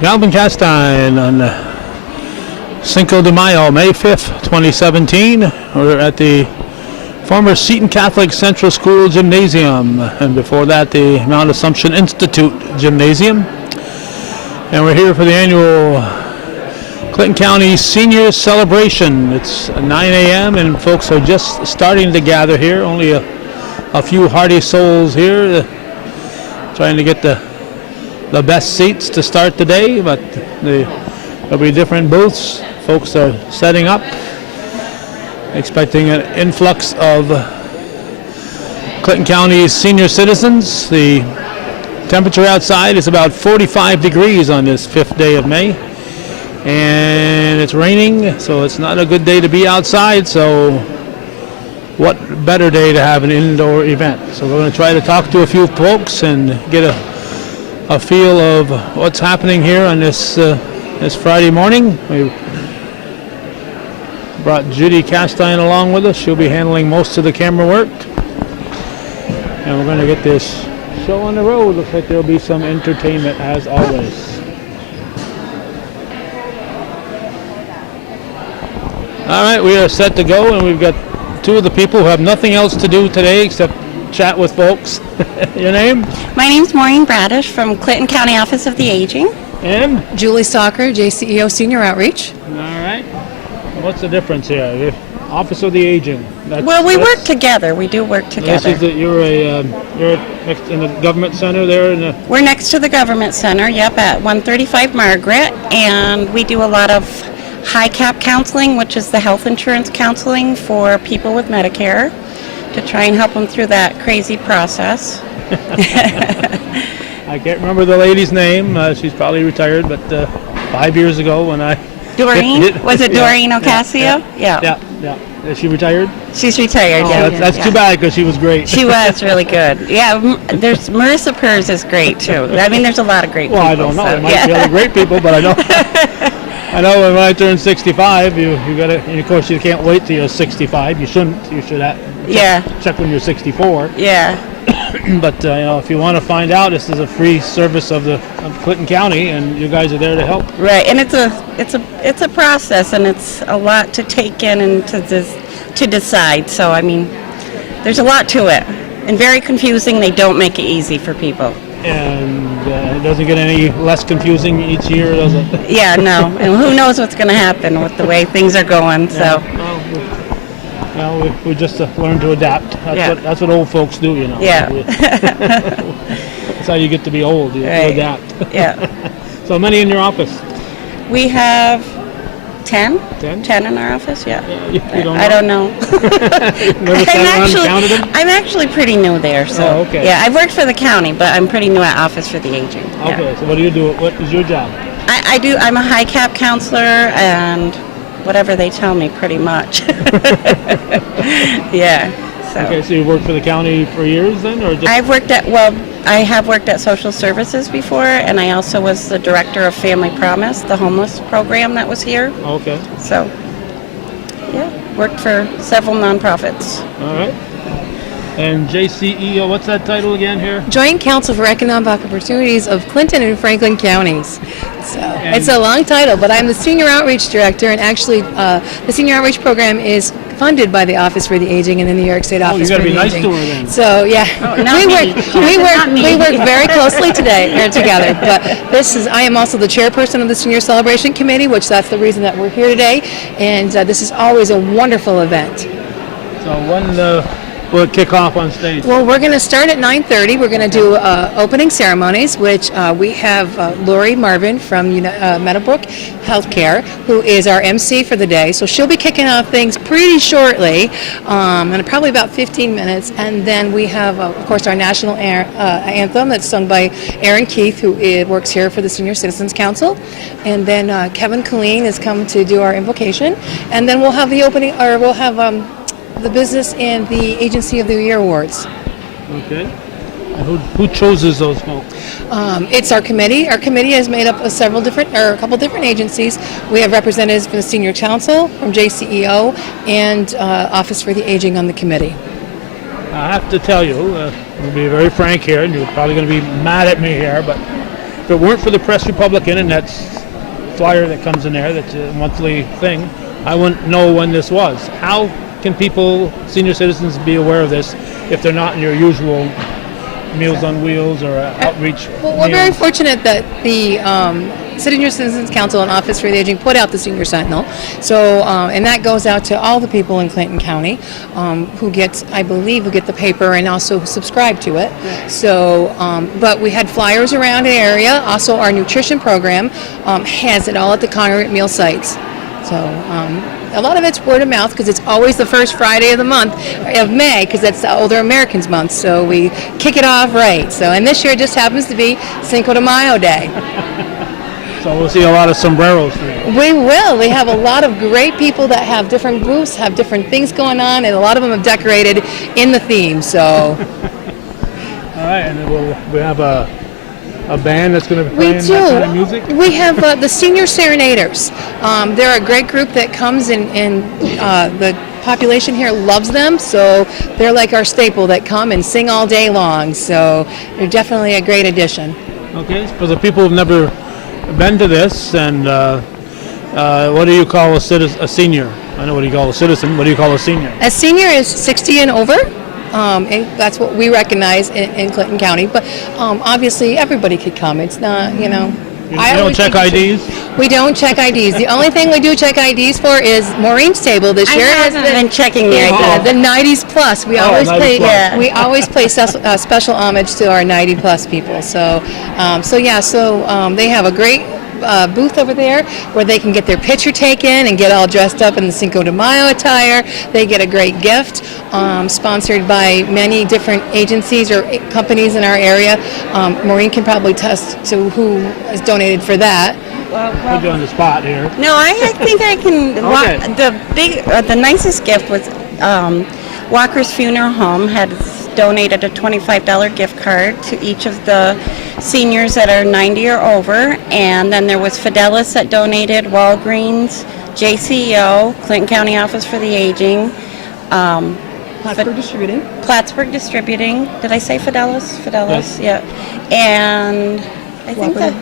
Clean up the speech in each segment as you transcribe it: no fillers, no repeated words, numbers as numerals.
Galvin Castine on Cinco de Mayo, May 5th, 2017. We're at the former Seton Catholic Central School Gymnasium, and before that the Mount Assumption Institute Gymnasium. And we're here for the annual Clinton County Senior Celebration. It's 9 a.m. and folks are just starting to gather here. Only a few hardy souls here trying to get the best seats to start the day, but there'll be different booths. Folks are setting up, expecting an influx of Clinton County's senior citizens. The temperature outside is about 45 degrees on this 5th day of May, and it's raining, so it's not a good day to be outside. So what better day to have an indoor event? So we're going to try to talk to a few folks and get a feel of what's happening here on this Friday morning. We brought Judy Castine along with us. She'll be handling most of the camera work, and we're going to get this show on the road. Looks like there'll be some entertainment as always. All right, we are set to go, and we've got two of the people who have nothing else to do today except chat with folks. Your name? My name's Maureen Bradish from Clinton County Office of the Aging. And? Julie Stalker, JCEO Senior Outreach. All right. What's the difference here? The Office of the Aging. Well, we work together. We do work together. You're next in the government center there? We're next to the government center, yep, at 135 Margaret, and we do a lot of high cap counseling, which is the health insurance counseling for people with Medicare, to try and help them through that crazy process. I can't remember the lady's name. She's probably retired, but 5 years ago when I... Doreen? Was it Doreen Ocasio? Yeah. Is she retired? She's retired, yeah. That's too bad, because she was great. She was really good. Yeah, there's Marissa Pers is great, too. I mean, there's a lot of great people. Well, I don't know. So, there might be other great people, but I know... I know when I turned 65, you got to, and of course you can't wait till you're 65. You shouldn't. You should check when you're 64. Yeah. But if you want to find out, this is a free service of Clinton County, and you guys are there to help. Right, and it's a process, and it's a lot to take in and to decide. So I mean, there's a lot to it, and very confusing. They don't make it easy for people. And it doesn't get any less confusing each year, does it? Yeah, no. And who knows what's going to happen with the way things are going. So. Well, we just learn to adapt. That's what old folks do, you know. Yeah. That's how you get to be old. You adapt. Yeah. So many in your office? We have 10. 10? 10 in our office, yeah. You don't know? I don't know. Never sat around and counted them? I'm actually pretty new there. So. Oh, okay. Yeah, I've worked for the county, but I'm pretty new at Office for the Aging. Okay, yeah. so what do you do? What is your job? I'm a high cap counselor and whatever they tell me, pretty much. Yeah. So. Okay, so you worked for the county for years then, or just? I have worked at social services before, and I also was the director of Family Promise, the homeless program that was here. Okay. So, yeah, worked for several nonprofits. All right. And JCEO, what's that title again here? Joint Council for Economic Opportunities of Clinton and Franklin Counties. So it's a long title, but I'm the Senior Outreach Director, and actually the Senior Outreach Program is funded by the Office for the Aging and the New York State Office for the Aging. You got to be nice to her then. So yeah, we work very closely together. But I am also the chairperson of the Senior Celebration Committee, which that's the reason that we're here today, and this is always a wonderful event. So when will it kick off on stage? Well, we're going to start at 9:30. We're going to do opening ceremonies, which we have Lori Marvin from Meadowbrook Healthcare, who is our MC for the day. So she'll be kicking off things pretty shortly, and probably about 15 minutes. And then we have, of course, our national anthem that's sung by Aaron Keith, who works here for the Senior Citizens Council. And then Kevin Colleen is coming to do our invocation. And then we'll have the opening, or we'll have the Business and the Agency of the Year Awards. Okay. And who chooses those folks? It's our committee. Our committee is made up of a couple different agencies. We have representatives from the Senior Council, from JCEO, and Office for the Aging on the committee. I have to tell you, I'll be very frank here, and you're probably going to be mad at me here, but if it weren't for the Press Republican and that flyer that comes in there, that's a monthly thing, I wouldn't know when this was. How can people, senior citizens, be aware of this if they're not in your usual Meals on Wheels or outreach? Well, we're very fortunate that the Senior Citizens Council and Office for the Aging put out the Senior Sentinel. So, and that goes out to all the people in Clinton County who get the paper and also subscribe to it. Right. So, but we had flyers around the area. Also, our nutrition program has it all at the congregate meal sites. So, a lot of it's word of mouth because it's always the first Friday of the month of May because that's the Older Americans Month. So we kick it off right. So, and this year it just happens to be Cinco de Mayo Day. So we'll see a lot of sombreros here. We will. We have a lot of great people that have different booths, have different things going on, and a lot of them have decorated in the theme. So. All right, and then we have a band that's going to be playing that kind of music? We have the Senior Serenaders. They're a great group that comes and the population here loves them, so they're like our staple that come and sing all day long. So they're definitely a great addition. Okay, for the people who've never been to this, and what do you call a senior? I know what you call a citizen. What do you call a senior? A senior is 60 and over. And that's what we recognize in Clinton County. But obviously, everybody could come. It's not, You don't check IDs? We don't check IDs. The only thing we do check IDs for is Maureen's table this year. I haven't been checking the IDs. The 90s plus. We always 90s plus. we always pay special homage to our 90 plus people. So they have a great booth over there where they can get their picture taken and get all dressed up in the Cinco de Mayo attire. They get a great gift sponsored by many different agencies or companies in our area. Maureen can probably attest to who has donated for that. Put you on the spot here. No, I think I can. Okay. The nicest gift was Walker's Funeral Home had donated a $25 gift card to each of the seniors that are 90 or over, and then there was Fidelis that donated, Walgreens, JCEO, Clinton County Office for the Aging, Plattsburgh Distributing. Did I say Fidelis? Fidelis, yes. Yeah. And I think that.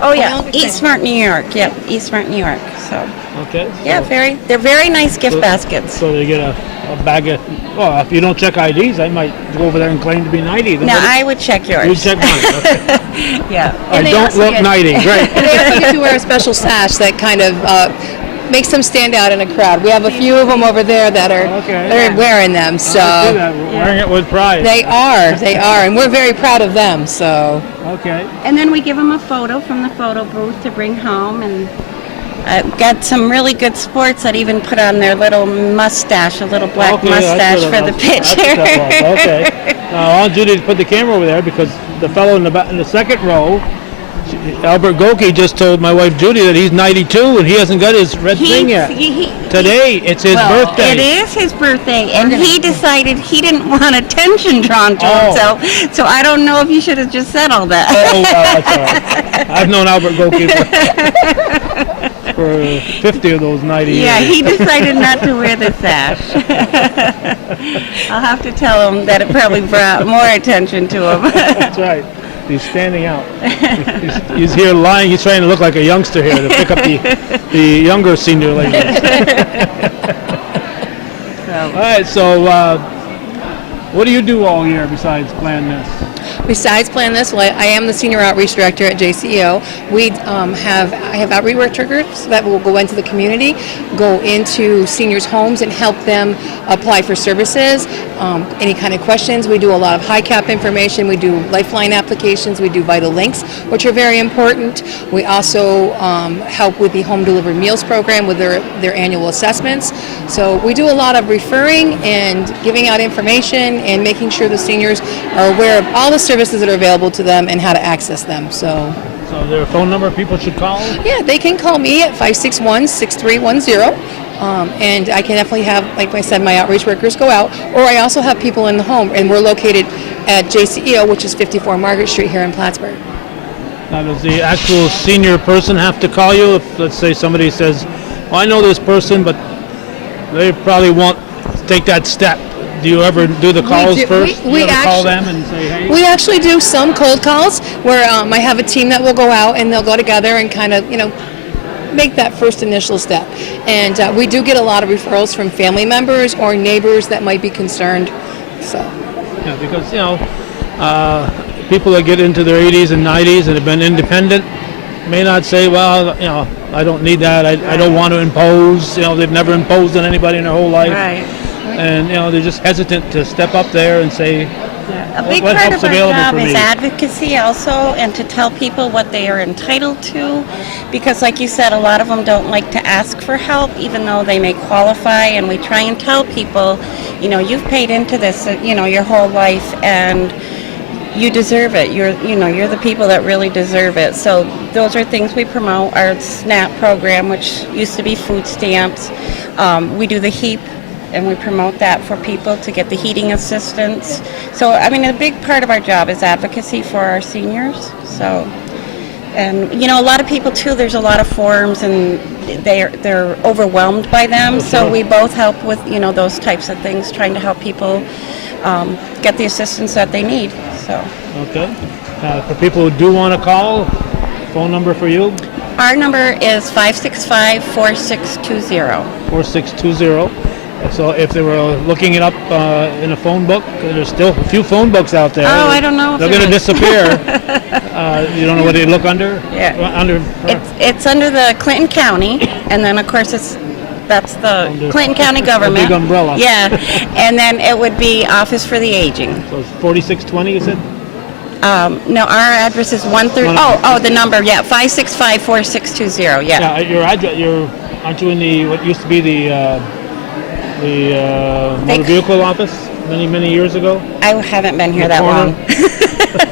Oh yeah, East Smart, New York. Yep, East Smart, New York. So. Okay. Yeah, they're very nice gift baskets. So they get a bag of. Well, if you don't check IDs, I might go over there and claim to be 90. No, I would check yours. You check mine. Okay. Yeah. I don't look 90. Great. And they also get to wear a special sash that kind of makes them stand out in a crowd. We have a few of them over there that are wearing them. So I see that. Wearing it with pride. They are, and we're very proud of them. So okay. And then we give them a photo from the photo booth to bring home, and got some really good sports that even put on their little mustache, a little black mustache for the picture. Okay. I want Judy to put the camera over there because the fellow in the second row, Albert Goki, just told my wife Judy that he's 92 and he hasn't got his red thing yet. Today, it's his birthday. It is his birthday, and he decided he didn't want attention drawn to him. So I don't know if you should have just said all that. That's all right. I've known Albert Goki for 50 of those 90 years. Yeah, he decided not to wear the sash. I'll have to tell him that it probably brought more attention to him. That's right. He's standing out. He's here lying. He's trying to look like a youngster here to pick up the younger senior ladies. All right, so what do you do all year besides plan this? Besides plan this, well, I am the Senior Outreach Director at JCEO. I have outreach workers that will go into the community, go into seniors' homes and help them apply for services, any kind of questions. We do a lot of high cap information. We do lifeline applications. We do vital links, which are very important. We also help with the home delivered meals program with their annual assessments. So we do a lot of referring and giving out information and making sure the seniors are aware of all the services that are available to them and how to access them. So is there a phone number people should call? Yeah, they can call me at 561-6310. And I can definitely have, like I said, my outreach workers go out. Or I also have people in the home, and we're located at JCEO, which is 54 Margaret Street here in Plattsburgh. Now, does the actual senior person have to call you? If, let's say, somebody says, well, I know this person, but they probably won't take that step. do you ever do the calls do. first? We you ever call actually- them and say, hey? We actually do some cold calls where I have a team that will go out and they'll go together and kind of, make that first initial step. And we do get a lot of referrals from family members or neighbors that might be concerned. So, Yeah, because, people that get into their 80s and 90s and have been independent may not say, well, I don't need that. I don't want to impose. They've never imposed on anybody in their whole life. Right. And, they're just hesitant to step up there and say, A big what part help's of our available job for is me? advocacy also, and to tell people what they are entitled to, because like you said, a lot of them don't like to ask for help, even though they may qualify, and we try and tell people, you've paid into this, your whole life, and you deserve it. You're the people that really deserve it. So those are things we promote. Our SNAP program, which used to be food stamps. We do the HEAP, and we promote that for people to get the heating assistance. So, a big part of our job is advocacy for our seniors. So, and a lot of people too, there's a lot of forms and they're overwhelmed by them. So we both help with, those types of things, trying to help people get the assistance that they need. So. Okay. For people who do want to call, phone number for you? Our number is 565-4620. 4620. So if they were looking it up in a phone book, there's still a few phone books out there. Oh, I don't know if They're there going to is. disappear. You don't know what they look under? Yeah. Under. It's under the Clinton County, and then of course that's the Under- Clinton County government. big umbrella. Yeah, and then it would be Office for the Aging. So it's 4620, you said? No, our address is 130. Oh, the number, yeah, 565-4620. Yeah. Yeah. Your address. Aren't you in the what used to be the motor vehicle office many years ago? I haven't been here The that corner- long.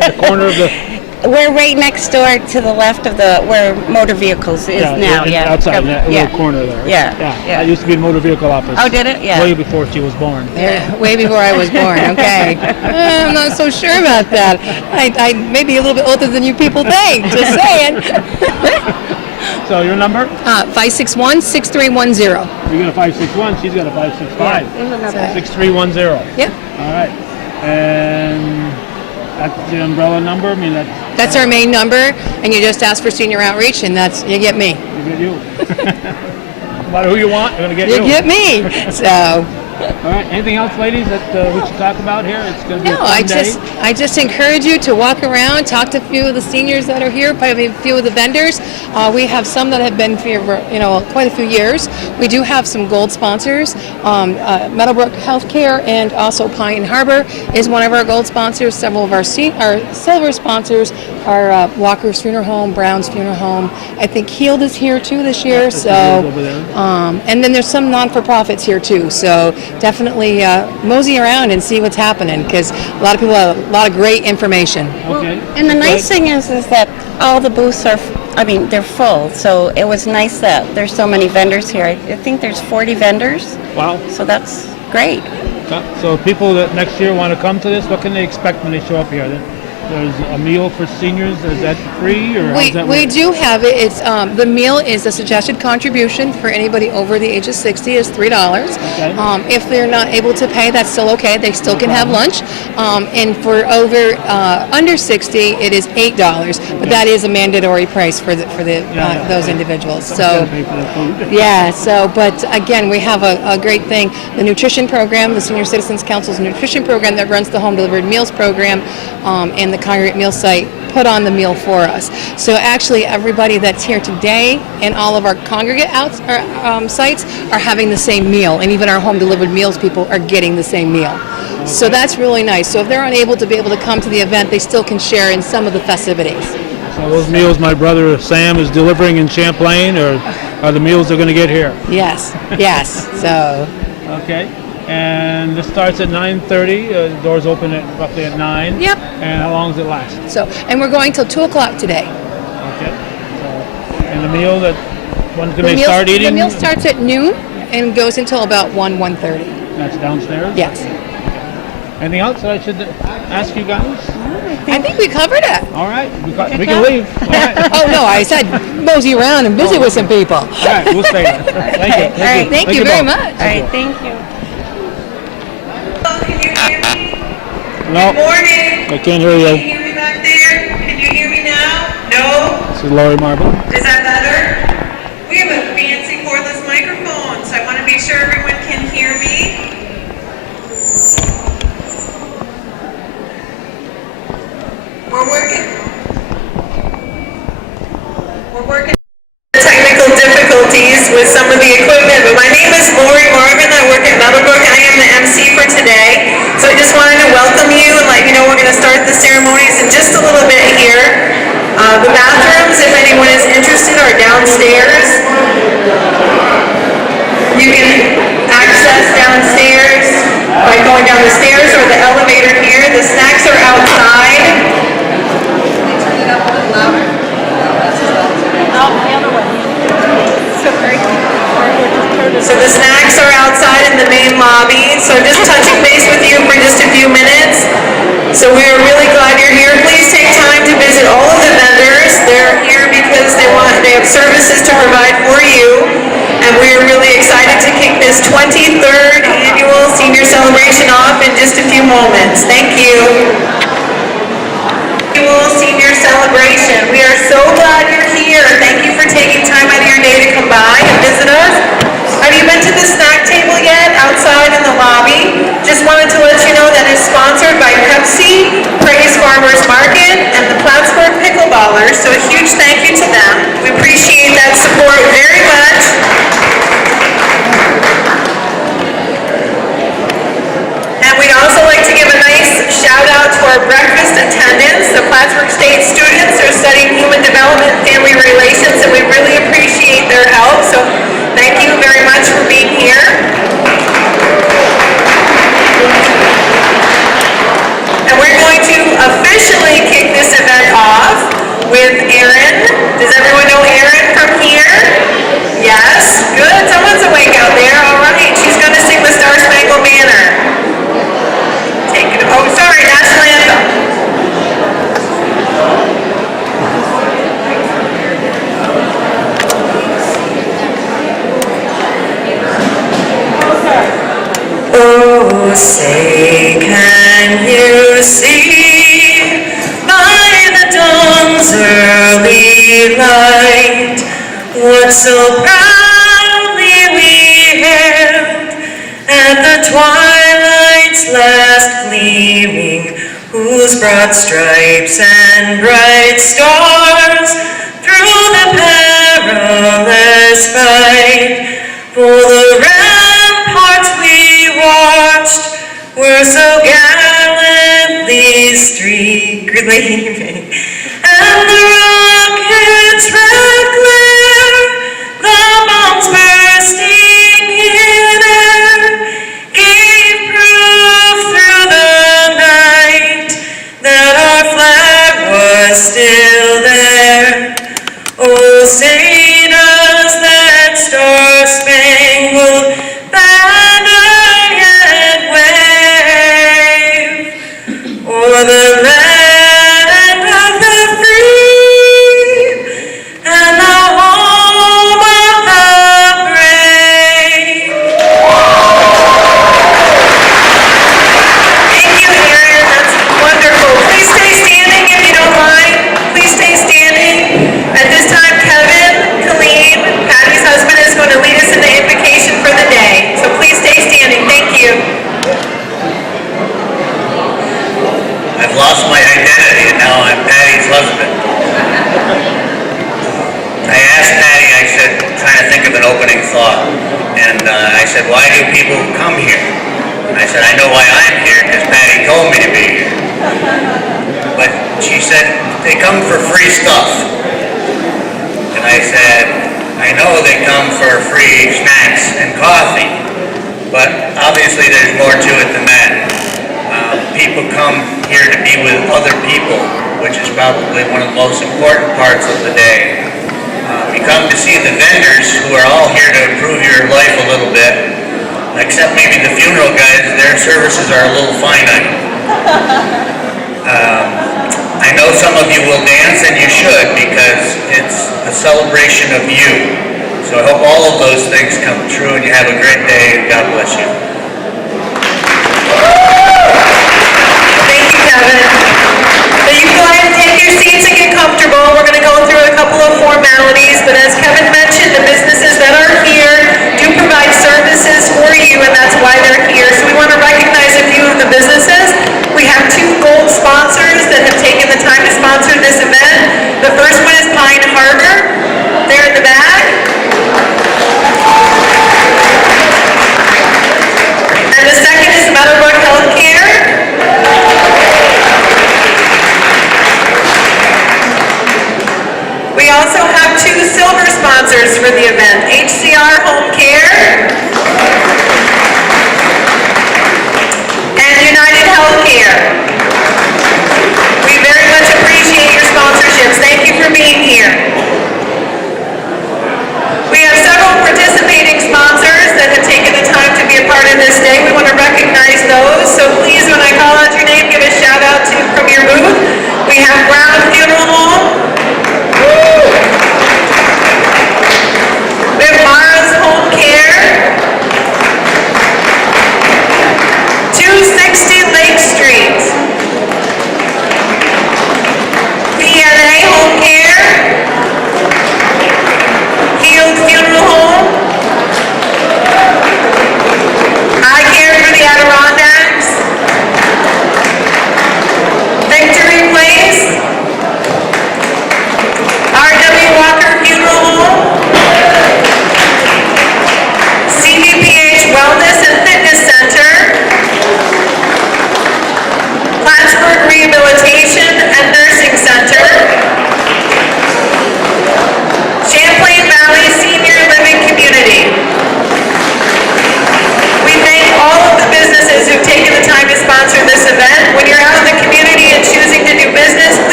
The corner of the. We're right next door to the left of where motor vehicles is now. Yeah. Outside in that Yeah. little corner there. Yeah, Yeah. yeah. I used to be in motor vehicle office. Oh, did it? Yeah. Way before she was born. way before I was born. Okay. I'm not so sure about that. I may be a little bit older than you people think. Just saying. So your number? 561-6310. You got a 561. She's got a 565. 6310. Yep. All right. And that's the umbrella number. That's our main number, and you just ask for senior outreach, and you get me. You get you. No matter who you want, you're gonna get You you. get me. So. All right. Anything else, ladies, that we should talk about here? It's gonna be a No, fun day. I just encourage you to walk around, talk to a few of the seniors that are here, probably a few of the vendors. We have some that have been here for quite a few years. We do have some gold sponsors. Meadowbrook Healthcare and also Pine Harbor is one of our gold sponsors. Several of our silver sponsors are Walker's Funeral Home, Brown's Funeral Home. I think Healed is here too this year. So, over there. and then there's some non-for-profits here too. So definitely mosey around and see what's happening, because a lot of people have a lot of great information. Okay. And the nice thing is that all the booths are, they're full. So it was nice that there's so many vendors here. I think there's 40 vendors. Wow. So that's great. So people that next year want to come to this, what can they expect when they show up here? There's a meal for seniors. Is that free, or how does that We work? do have it. It's the meal is a suggested contribution for anybody over the age of 60 is $3. Okay. If they're not able to pay, that's still okay. They still can have lunch. And for over under 60, it is $8. But that is a mandatory price for those individuals. Someone's So. gotta pay for that food. Yeah, but again, we have a great thing. The nutrition program, the Senior Citizens Council's nutrition program that runs the home delivered meals program, and the Congregate Meal Site put on the meal for us. So actually everybody that's here today and all of our congregate sites are having the same meal, and even our home delivered meals people are getting the same meal. So that's really nice. So if they're unable to be able to come to the event, they still can share in some of the festivities. So those meals my brother Sam is delivering in Champlain are the meals they're going to get here. Yes. So Okay. And this starts at 9:30. The doors open at roughly at 9. Yep. And how long does it last? and we're going till 2:00 today. Okay. So, and the meal when can they start eating? The meal starts at noon and goes until about 1:30. That's downstairs. Yes. Anything else that I should ask you guys? I think we covered it. All right. We can leave. All right. Oh, no, I said mosey around and visit with some people. All right. We'll stay there. Thank you. Thank you very both. much. All right, thank you. No, Good morning. I can't hear Can you you. hear me back there? Can you hear me now? No? This is Lori Marvin. Is that better? We have a fancy cordless microphone, so I want to make sure everyone can hear me. We're working technical difficulties with some of the equipment, but my name is Lori Marvin. I work at Meadowbrook. I am the MC for today. So I just wanted to welcome you and let you know we're going to start the ceremonies in just a little bit here. The bathrooms, if anyone is interested, are downstairs. You can access downstairs by going down the stairs or the elevator here. The snacks are outside. Turn it up a little louder. So the snacks are outside in the main lobby. So just touching base with you for just a few minutes. So we are really glad you're here. Please take time to visit all of the vendors. They're here because they have services to provide for you. And we are really excited to kick this 23rd annual senior celebration off in just a few moments. Thank you. Annual senior celebration. We are so glad you're here. Thank you for taking time out of your day to come by and visit us. Have you been to the snack table yet outside in the lobby? Just wanted to let you know that it's sponsored by Pepsi, Praise Farmers Market, and the Plattsburgh Pickleballers, so a huge thank you to them. We appreciate that support very much. And we'd also like to give a nice shout out to our breakfast attendants. The Plattsburgh State students are studying human development and family relations, and we really appreciate their help. So thank you very much for being here. And we're going to officially kick this event off with Erin. Does everyone know Erin from here? Yes? Good. Someone's awake out there. All right. She's going to sing the Star Spangled Banner. Take it. Oh, sorry. National Anthem. Oh, say, can you see by the dawn's early light what so proudly we hailed at the twilight's last gleaming, whose broad stripes and bright stars through the perilous fight for the ramparts we watched were so gallantly gleaming, and the rocket's red glare, the bombs bursting in air, gave proof through the night that our flag was still there. Oh, say does that star-spangled banner yet wave o'er the land of the free and the home of the brave? Thank you, Erin. That's wonderful. Please stay standing if you don't mind. Please stay standing. At this time, Kevin, Colleen, Patty's husband, is going to lead us in the invocation for the day. So please stay standing. Thank you. I've lost my identity and now I'm Patty's husband. I asked Patty, I said, trying to think of an opening thought, and I said, why do people come here? And I said, I know why I'm here, because Patty told me to be here. But she said, they come for free stuff. And I said, I know they come for free snacks and coffee, but obviously there's more to it than that. People come here to be with other people, which is probably one of the most important parts of the day. You come to see the vendors who are all here to improve your life a little bit, except maybe the funeral guys, their services are a little finite. I know some of you will dance, and you should, because it's a celebration of you. So I hope all of those things come true, and you have a great day, and God bless you. Thank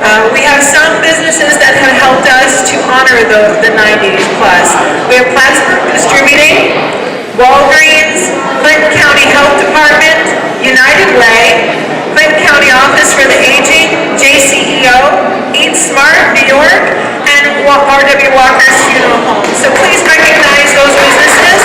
We have some businesses that have helped us to honor the 90s plus. We have Plattsburgh Distributing, Walgreens, Clinton County Health Department, United Way, Clinton County Office for the Aging, JCEO, Eat Smart New York, and R.W. Walker's Funeral Home. So please recognize those businesses.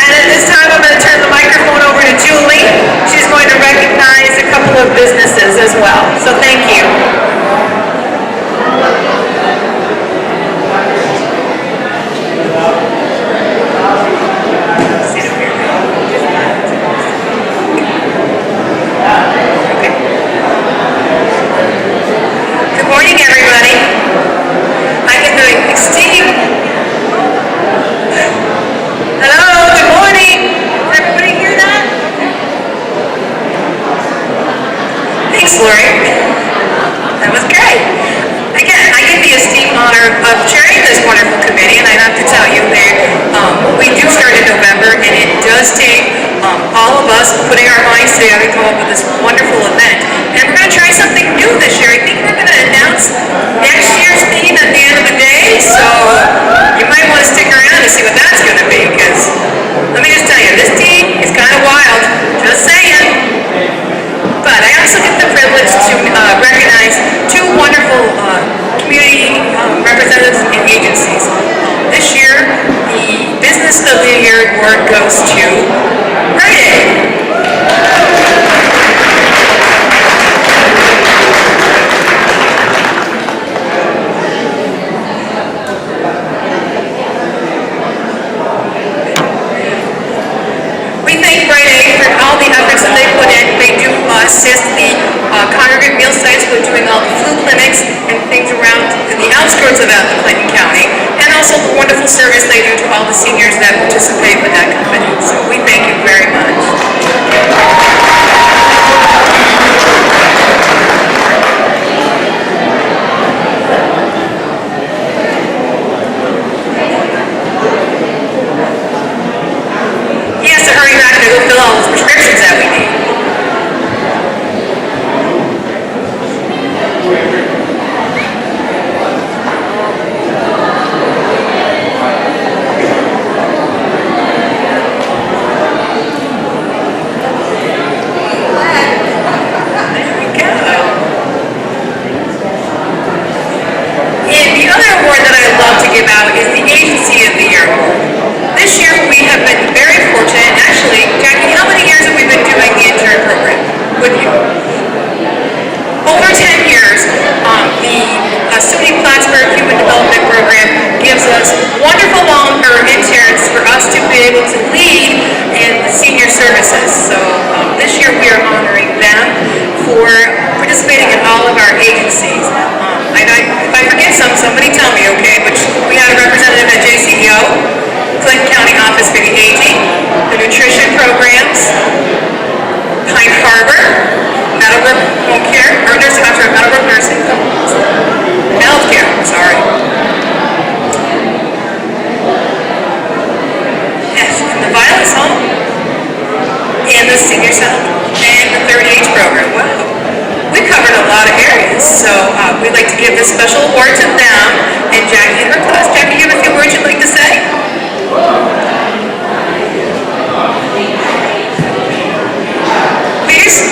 And at this time, I'm going to turn the microphone over to Julie. She's going to recognize a couple of businesses as well. So thank you. Good morning, everybody. I get the extreme. Hello, good morning. Does everybody hear that? Thanks, Lori. That was great. Again, I get the esteemed honor of chairing this wonderful committee, and I have to tell you, we do start in November, and it does take all of us putting our minds together to come up with this wonderful event. And we're going to try something new this year. I think we're going to announce next year's theme at the end of the day, so you might want to stick around to see what that's going to be, because let me just tell you, this team is kind of wild, just saying. But I also get the privilege to recognize two wonderful community representatives and agencies. This year, the Business of the Year award goes to Rite Aid. We thank Rite Aid for all the efforts that they put in. They do assist the congregate meal sites with doing all the flu clinics and things around the outskirts of Clinton County, and also the wonderful service they do to all the seniors that participate with that company. So we thank you very much. He has to hurry back to go fill all those prescriptions that we need. Give out is the Agency of the Year Award. This year we have been very fortunate. Actually, Jackie, how many years have we been doing the intern program with you? Over 10 years. The SUNY Plattsburgh Human Development Program gives us wonderful interns for us to be able to lead in the senior services. So this year we are honoring them for participating in all of our agencies. If I forget somebody tell me, okay? But we had a representative at JCEO, Clinton County Office for the Aging, the nutrition programs, Pine Harbor, Meadowbrook Home Care, or nursing, I'm sorry, Meadowbrook Nursing, Healthcare, sorry. Yes, and the Violence Home, and the Senior Center, and the 30H program. Wow. We covered a lot of areas, so we'd like to give this special award to them and Jackie and her class. Jackie, you have a few words you'd like to say?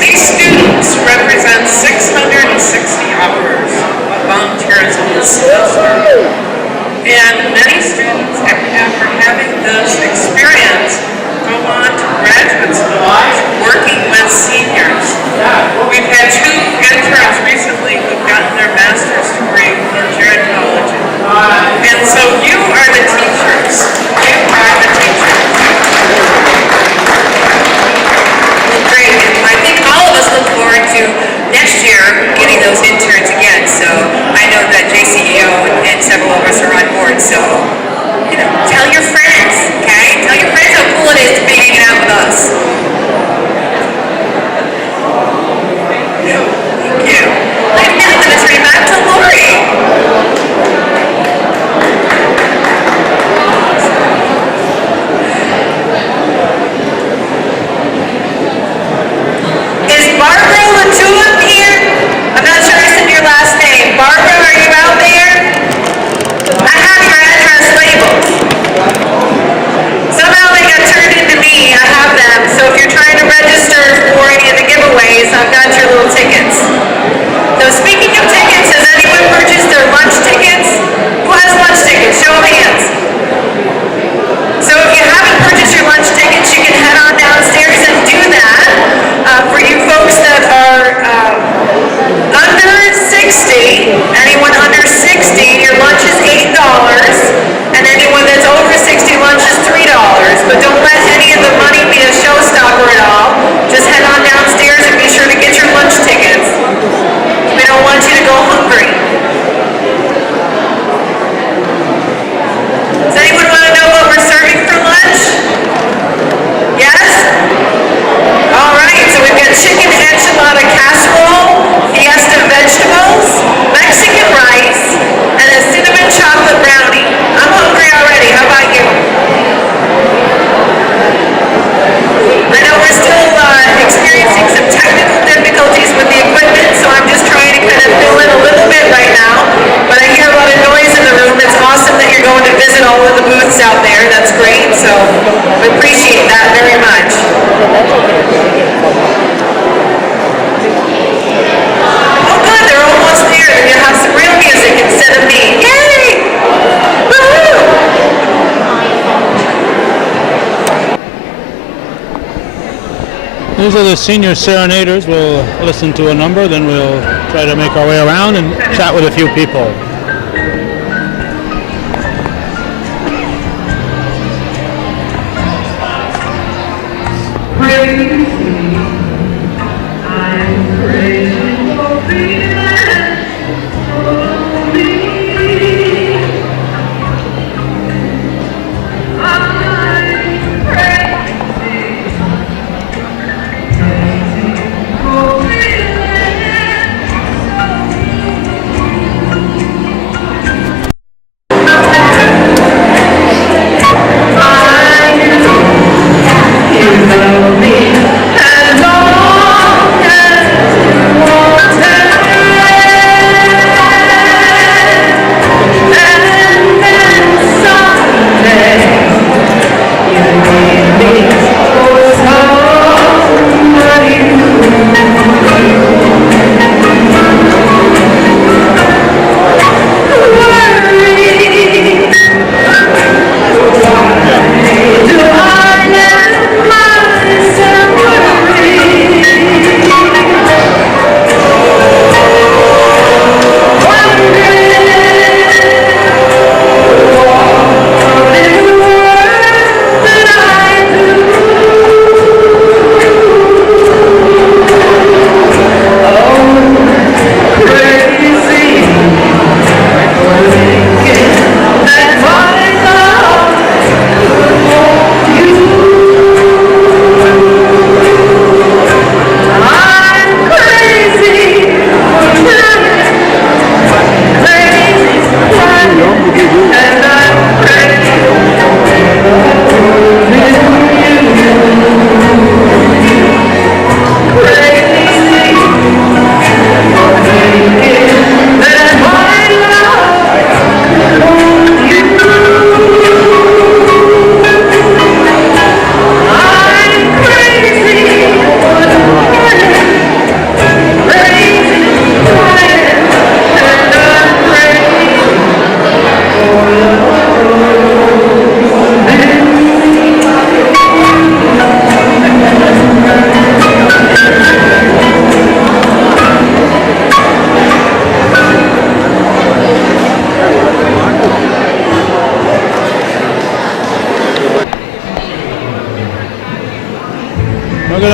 These students represent 660 hours of volunteerism this semester. And many students, after having this experience, go on to graduate schools working with seniors. We've had two interns recently who've gotten their master's degree in gerontology. And so you are the teachers. You are the teachers. Well, great. And I think all of us look forward to next year getting those interns again. So I know that JCEO and several of us are on board. So, tell your friends, okay? Tell your friends how cool it is to be hanging out with us. These are the senior serenaders. We'll listen to a number, then we'll try to make our way around and chat with a few people.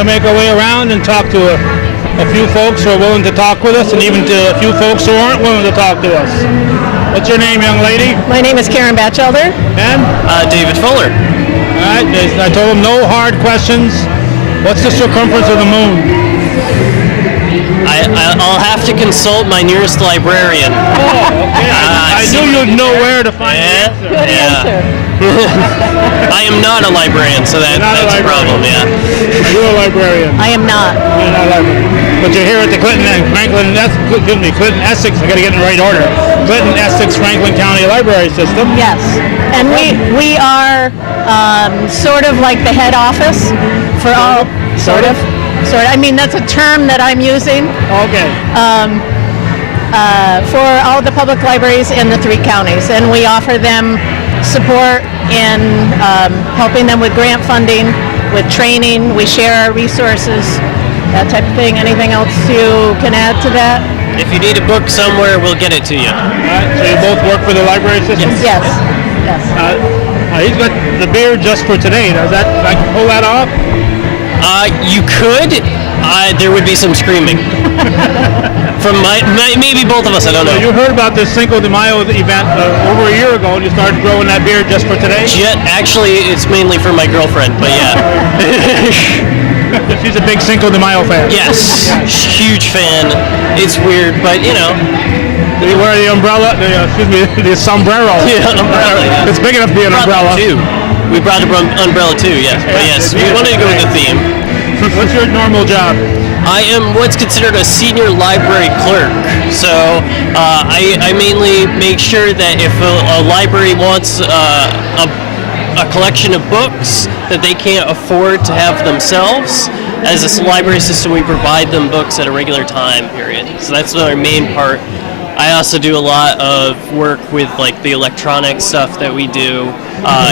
Make our way around and talk to a few folks who are willing to talk with us, and even to a few folks who aren't willing to talk to us. What's your name, young lady? My name is Karen Batchelder. And? David Fuller. All right, I told him no hard questions. What's the circumference of the moon? I'll have to consult my nearest librarian. Oh, okay. I knew you'd know where to find the answer. Good answer. I am not a librarian, so that's a problem, yeah. Are you a librarian? I am not. You're not a librarian. But you're here at the Clinton Essex, I gotta get in the right order. Clinton Essex Franklin County Library System. Yes. And we are sort of like the head office for all, sort of. I mean, that's a term that I'm using. Okay. For all the public libraries in the 3 counties. And we offer them support in helping them with grant funding, with training. We share our resources, that type of thing. Anything else you can add to that? If you need a book somewhere, we'll get it to you. All right, so you both work for the library system? Yes. He's got the beard just for today. Does that, I can pull that off? You could. There would be some screaming. From maybe both of us, I don't know. You heard about this Cinco de Mayo event over a year ago, and you started growing that beard just for today? Actually, it's mainly for my girlfriend, but yeah. She's a big Cinco de Mayo fan. Yes, huge fan. It's weird, but you know. They wear the umbrella, the sombrero. Yeah, umbrella. Yeah. It's big enough to be an umbrella. We brought an umbrella too, yes. But yes, we wanted to go with the theme. What's your normal job? I am what's considered a senior library clerk. So I mainly make sure that if a library wants a collection of books that they can't afford to have themselves, as a library system we provide them books at a regular time period. So that's our main part. I also do a lot of work with like the electronic stuff that we do.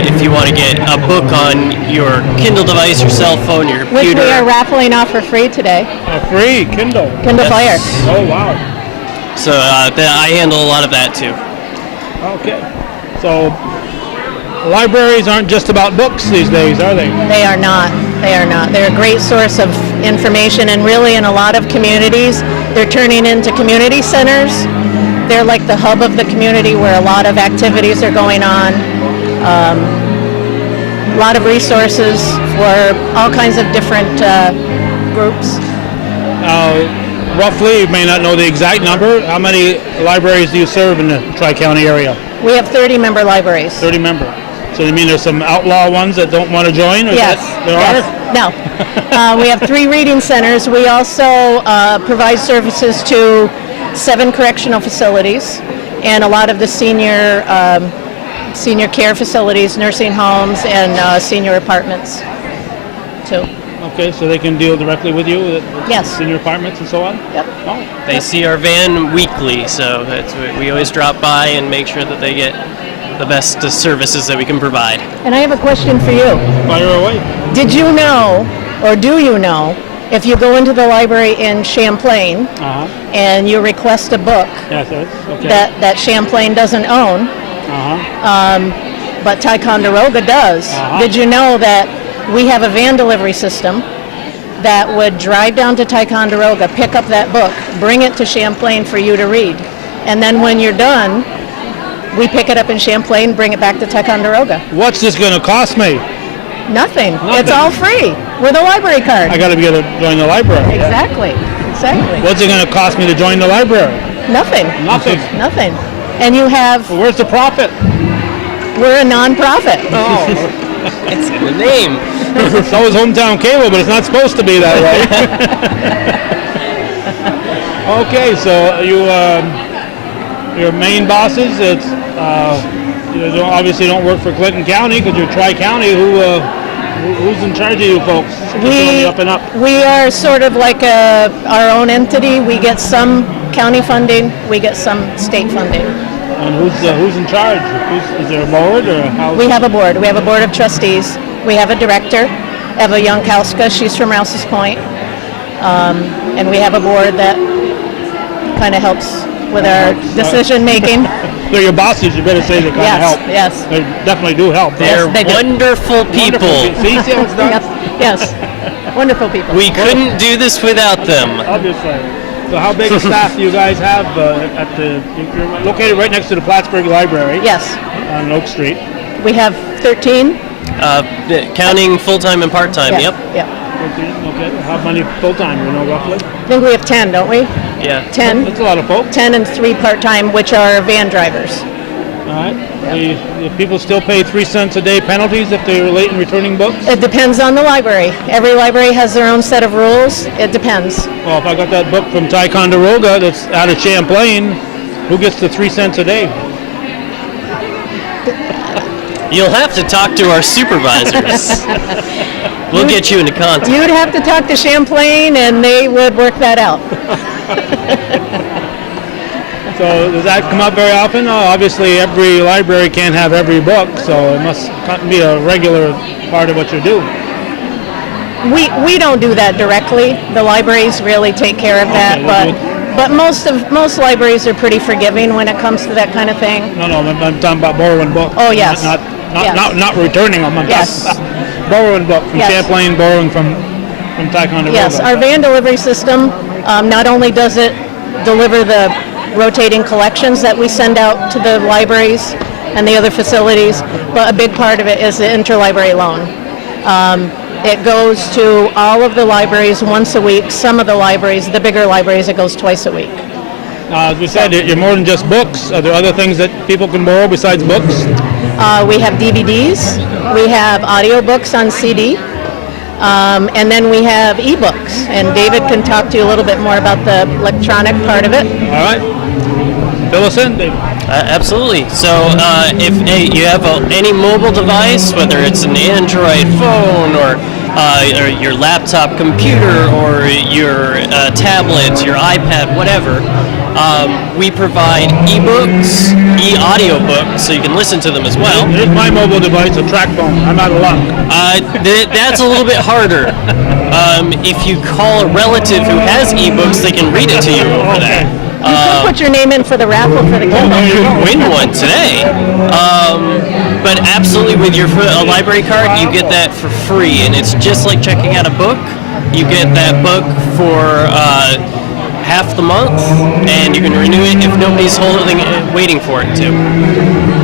If you want to get a book on your Kindle device, your cell phone, your Which computer. we are raffling off for free today. Free Kindle. Kindle Fire. Oh, wow. So I handle a lot of that too. Okay. So libraries aren't just about books these days, are they? They are not. They are not. They're a great source of information, and really in a lot of communities, they're turning into community centers. They're like the hub of the community where a lot of activities are going on. A lot of resources for all kinds of different groups. Roughly, you may not know the exact number. How many libraries do you serve in the Tri-County area? We have 30 member libraries. 30 member. So you mean there's some outlaw ones that don't want to join? Or Yes. There yes. are? No. We have 3 reading centers. We also provide services to 7 correctional facilities and a lot of the senior care facilities, nursing homes, and senior apartments too. Okay, so they can deal directly with you? Yes. Senior apartments and so on? Yep. Oh. They see our van weekly, so we always drop by and make sure that they get the best services that we can provide. And I have a question for you. Fire away. Did you know, or do you know, if you go into the library in Champlain Uh-huh. and you request a book Yes, yes. Okay. that Champlain doesn't own, Uh-huh. but Ticonderoga does. Uh-huh. Did you know that we have a van delivery system that would drive down to Ticonderoga, pick up that book, bring it to Champlain for you to read, and then when you're done, we pick it up in Champlain, bring it back to Ticonderoga. What's this going to cost me? Nothing. It's all free with a library card. I got to join the library. Exactly. Exactly. What's it going to cost me to join the library? Nothing. Nothing. Nothing. And you have, Well, where's the profit? we're a nonprofit. Oh, It's in the name. so is hometown cable, but it's not supposed to be that way. Okay, so your main bosses, it's you obviously don't work for Clinton County because you're Tri-County. Who's in charge of you folks? Keep on the up and up. We are sort of like our own entity. We get some county funding, we get some state funding. And who's in charge? Is there a board or how? We have a board. We have a board of trustees. We have a director, Eva Yonkowska. She's from Rouse's Point. And we have a board that kind of helps with our decision making. They're your bosses. You better say they kind of help. Yes. They definitely do help. They're they do. wonderful people. See how it's done? Yes. Wonderful people. We couldn't do this without them. Obviously. So how big a staff do you guys have you're located right next to the Plattsburgh Library Yes. on Oak Street. We have 13. Counting full-time and part-time, Yeah. yep. Yeah. 13, okay. How many full-time, you know, roughly? I think we have 10, don't we? Yeah. 10. That's a lot of folks. 10 and 3 part-time, which are van drivers. All right. The people still pay 3 cents a day penalties if they're late in returning books? It depends on the library. Every library has their own set of rules. It depends. Well, if I got that book from Ticonderoga that's out of Champlain, who gets the 3 cents a day? You'll have to talk to our supervisors. We'll get you into contact. You'd have to talk to Champlain, and they would work that out. So does that come up very often? Obviously, every library can't have every book, so it must be a regular part of what you do. We don't do that directly. The libraries really take care of that, Okay, but most libraries are pretty forgiving when it comes to that kind of thing. No, I'm talking about borrowing books. Oh, yes. Not returning them. I'm Yes. talking about borrowing book from Yes. Champlain, borrowing from Ticonderoga. Yes, our van delivery system, not only does it deliver the rotating collections that we send out to the libraries and the other facilities, but a big part of it is the interlibrary loan. It goes to all of the libraries once a week. Some of the libraries, the bigger libraries, it goes twice a week. As we said, you're more than just books. Are there other things that people can borrow besides books? We have DVDs, we have audiobooks on CD, and then we have ebooks. And David can talk to you a little bit more about the electronic part of it. All right. Fill us in, David. Absolutely. So if you have any mobile device, whether it's an Android phone or your laptop computer or your tablet, your iPad, whatever, We provide ebooks, e-audiobooks, so you can listen to them as well. Here's my mobile device, a track phone. I'm out of luck. That's a little bit harder. If you call a relative who has ebooks, they can read it to you over that. You could put your name in for the raffle for the Kindle. You could win one today. But absolutely, with your library card, you get that for free, and it's just like checking out a book. You get that book for half the month, and you can renew it if nobody's waiting for it to.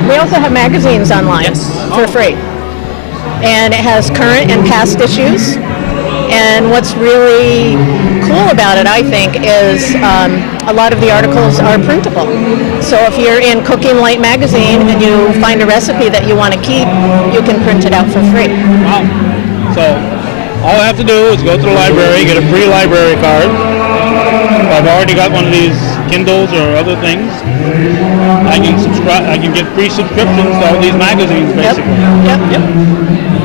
We also have magazines online for free. And it has current and past issues. And what's really cool about it, I think, is a lot of the articles are printable. So if you're in Cooking Light magazine and you find a recipe that you want to keep, you can print it out for free. Wow. So all I have to do is go to the library, get a free library card. If I've already got one of these Kindles or other things, I can subscribe. I can get free subscriptions to all these magazines, basically. Yep.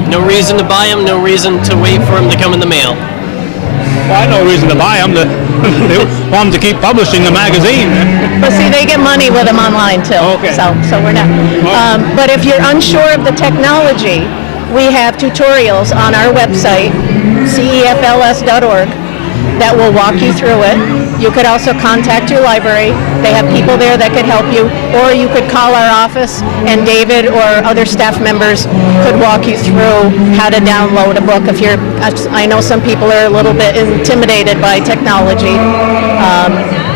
No reason to buy them, no reason to wait for them to come in the mail. Well, I know reason to buy them. They want them to keep publishing the magazine. But see, they get money with them online too. Okay. So we're not. But if you're unsure of the technology, we have tutorials on our website, cefls.org, that will walk you through it. You could also contact your library. They have people there that could help you, or you could call our office and David or other staff members could walk you through how to download a book. I know some people are a little bit intimidated by technology,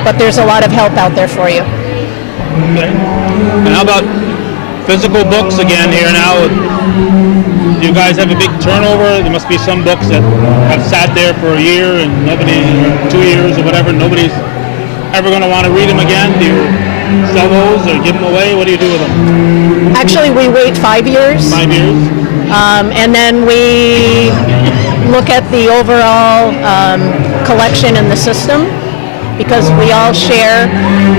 but there's a lot of help out there for you. Okay. And how about physical books again here now? Do you guys have a big turnover? There must be some books that have sat there for a year and nobody, or 2 years or whatever, nobody's ever going to want to read them again. Do you sell those or give them away? What do you do with them? Actually, we wait 5 years. 5 years? And then we look at the overall collection in the system, because we all share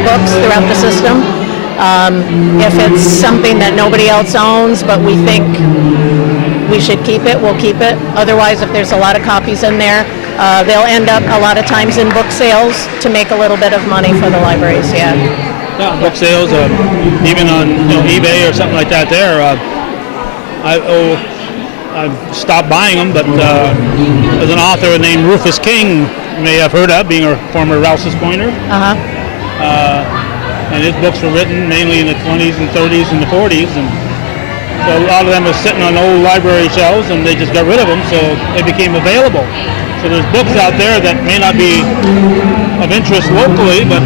books throughout the system. If it's something that nobody else owns, but we think we should keep it, we'll keep it. Otherwise, if there's a lot of copies in there, they'll end up a lot of times in book sales to make a little bit of money for the libraries, yeah. Yeah, book sales, even on eBay or something like that there. I've stopped buying them, but there's an author named Rufus King, you may have heard of, being a former Rouse's Pointer. And his books were written mainly in the 20s and 30s and the 40s, and so a lot of them are sitting on old library shelves, and they just got rid of them, so they became available. So there's books out there that may not be of interest locally, but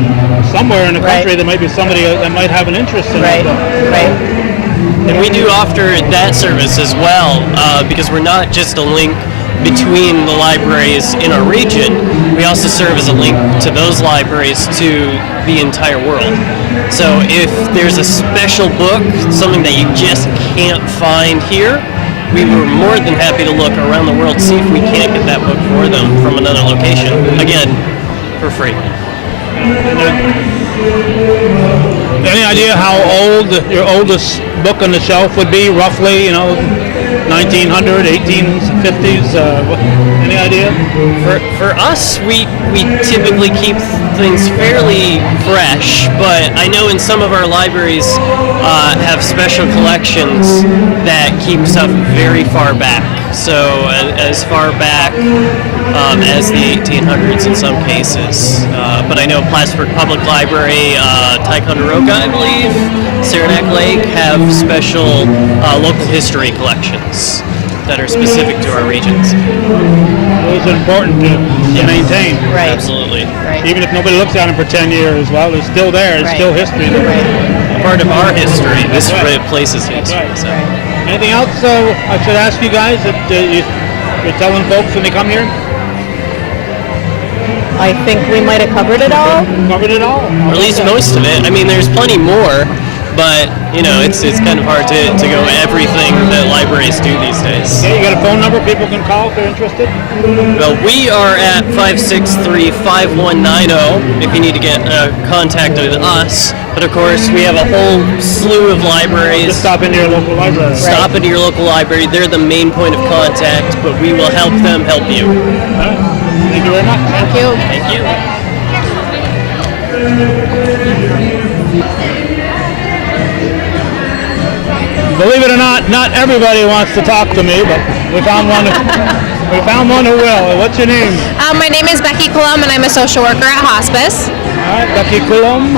somewhere in the country there might be somebody that might have an interest in it. Right. And we do offer that service as well, because we're not just a link between the libraries in our region. We also serve as a link to those libraries to the entire world. So if there's a special book, something that you just can't find here, we were more than happy to look around the world to see if we can't get that book for them from another location. Again, for free. Any idea how old your oldest book on the shelf would be, roughly? 1900, 1850s? Any idea? For us, we typically keep things fairly fresh, but I know in some of our libraries have special collections that keep stuff very far back. So as far back as the 1800s in some cases. But I know Plattsburgh Public Library, Ticonderoga, I believe, Saranac Lake have special local history collections that are specific to our regions. Those are important to maintain. Right. Absolutely. Right. Even if nobody looks at them for 10 years, well, they're still there. It's still history there. Part of our history. This place is history. Right. So. Anything else I should ask you guys that you're telling folks when they come here? I think we might have covered it all. Covered it all? Or at least most of it. I mean, there's plenty more, but it's kind of hard to go everything that libraries do these days. Okay, you got a phone number people can call if they're interested? Well, we are at 563-5190 if you need to get contact with us. But of course, we have a whole slew of libraries. Just stop into your local library. Stop into your local library. They're the main point of contact, but we will help them help you. All right. Thank you very much. Thank you. Thank you. Believe it or not, not everybody wants to talk to me, but we found one. We found one who will. What's your name? My name is Becky Coulomb, and I'm a social worker at hospice. All right, Becky Coulomb.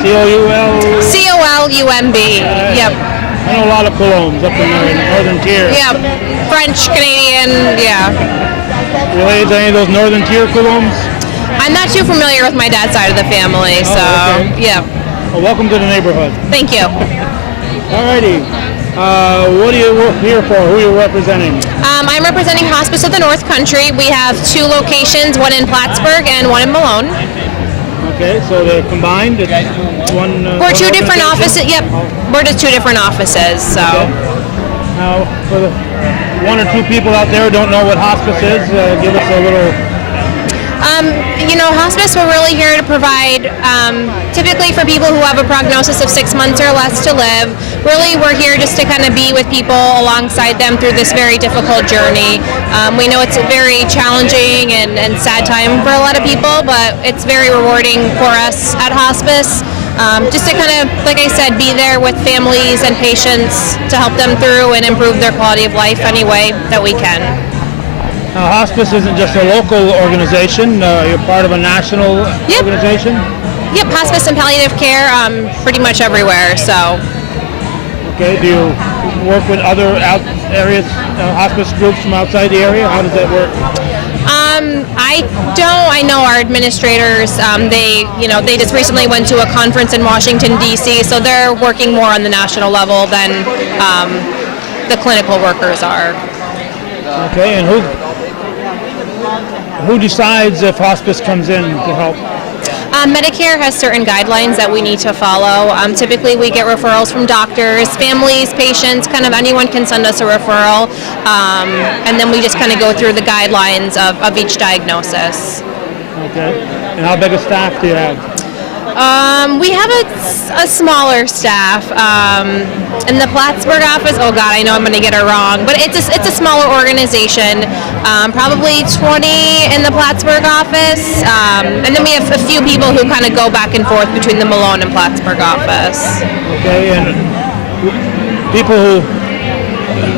C-O-U-L. C-O-L-U-M-B. Yep. I know a lot of Coulombs up in the northern tier. Yep. French, Canadian, yeah. Related to any of those northern tier Coulombs? I'm not too familiar with my dad's side of the family, so okay. yeah. Well, welcome to the neighborhood. Thank you. Alrighty. What are you here for? Who are you representing? I'm representing Hospice of the North Country. We have 2 locations, one in Plattsburgh and one in Malone. Okay, so they're combined. It's one. We're one 2 different organization? offices. Yep, we're just 2 different offices. So. Okay. Now, for the 1 or 2 people out there who don't know what hospice is, give us a little. Hospice, we're really here to provide, typically for people who have a prognosis of 6 months or less to live. Really, we're here just to kind of be with people alongside them through this very difficult journey. We know it's a very challenging and sad time for a lot of people, but it's very rewarding for us at hospice. Just to kind of, like I said, be there with families and patients to help them through and improve their quality of life any way that we can. Now, hospice isn't just a local organization. You're part of a national organization? Yep, hospice and palliative care pretty much everywhere, so. Okay, do you work with other areas, hospice groups from outside the area? How does that work? I don't. I know our administrators, they just recently went to a conference in Washington, D.C., so they're working more on the national level than the clinical workers are. Okay, and who decides if hospice comes in to help? Medicare has certain guidelines that we need to follow. Typically, we get referrals from doctors, families, patients, kind of anyone can send us a referral, and then we just kind of go through the guidelines of each diagnosis. Okay, and how big a staff do you have? We have a smaller staff. In the Plattsburgh office, oh God, I know I'm going to get it wrong, but it's a smaller organization. Probably 20 in the Plattsburgh office, and then we have a few people who kind of go back and forth between the Malone and Plattsburgh office. Okay, and people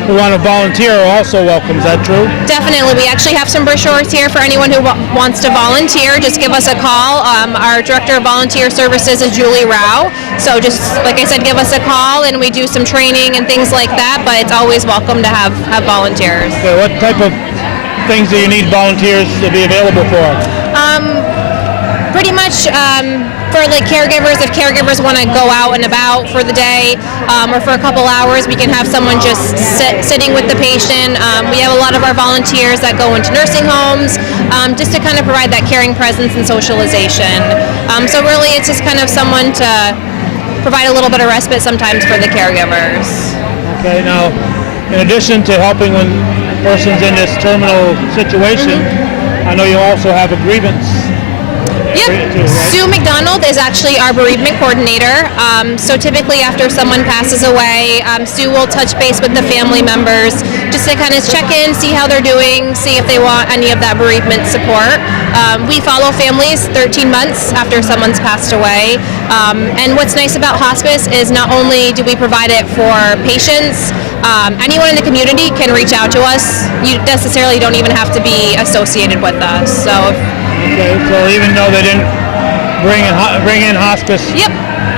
who want to volunteer are also welcome, is that true? Definitely. We actually have some brochures here for anyone who wants to volunteer. Just give us a call. Our Director of Volunteer Services is Julie Rao. So just, like I said, give us a call and we do some training and things like that, but it's always welcome to have volunteers. Okay, what type of things do you need volunteers to be available for? Pretty much for like caregivers, if caregivers want to go out and about for the day or for a couple hours, we can have someone just sitting with the patient. We have a lot of our volunteers that go into nursing homes just to kind of provide that caring presence and socialization. So really it's just kind of someone to provide a little bit of respite sometimes for the caregivers. Okay, now in addition to helping when a person's in this terminal situation, I know you also have a grievance. Yep. Sue McDonald is actually our bereavement coordinator. So typically after someone passes away, Sue will touch base with the family members just to kind of check in, see how they're doing, see if they want any of that bereavement support. We follow families 13 months after someone's passed away. And what's nice about hospice is not only do we provide it for patients, anyone in the community can reach out to us. You necessarily don't even have to be associated with us. So. Okay, so even though they didn't bring in hospice, yep,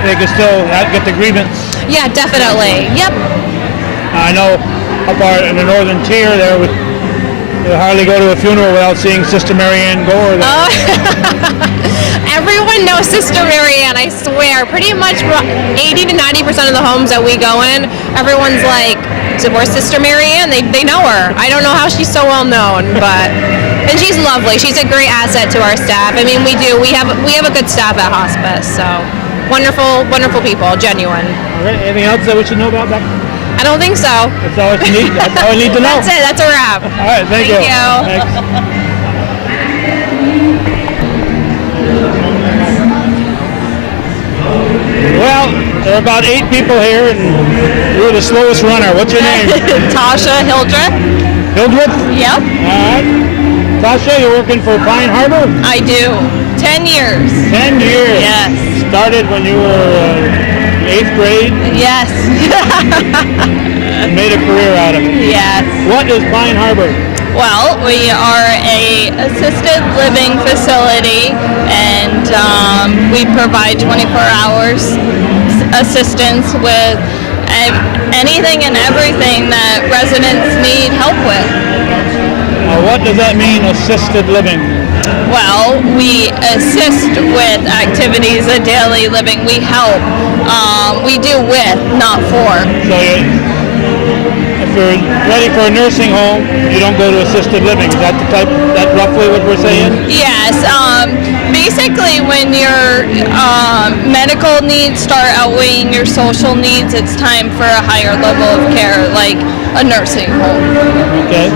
they could still get the grievance. Yeah, definitely. Yep. I know up in the northern tier there, we hardly go to a funeral without seeing Sister Mary Ann Gore. Oh. Everyone knows Sister Mary Ann, I swear. Pretty much 80 to 90% of the homes that we go in, everyone's like, where's Sister Mary Ann? They know her. I don't know how she's so well known, but. And she's lovely. She's a great asset to our staff. I mean, we have a good staff at hospice. So wonderful people, genuine. All right. Anything else that we should know about that? I don't think so. That's all you need. That's all I need to know. That's it. That's a wrap. All right. Thank you. Thanks. Well, there are about 8 people here, and you're the slowest runner. What's your name? Tasha Hildreth. Hildreth? Yep. All right. Tasha, you're working for Pine Harbor? I do. 10 years. 10 years. Yes. Started when you were 8th grade Yes. and made a career out of it. Yes. What is Pine Harbor? Well, we are a assisted living facility, and we provide 24 hours assistance with anything and everything that residents need help with. What does that mean, assisted living? Well, we assist with activities of daily living. We help. We do with, not for. So if you're ready for a nursing home, you don't go to assisted living. Is that that roughly what we're saying? Yes. Basically, when your medical needs start outweighing your social needs, it's time for a higher level of care, like a nursing home. Okay.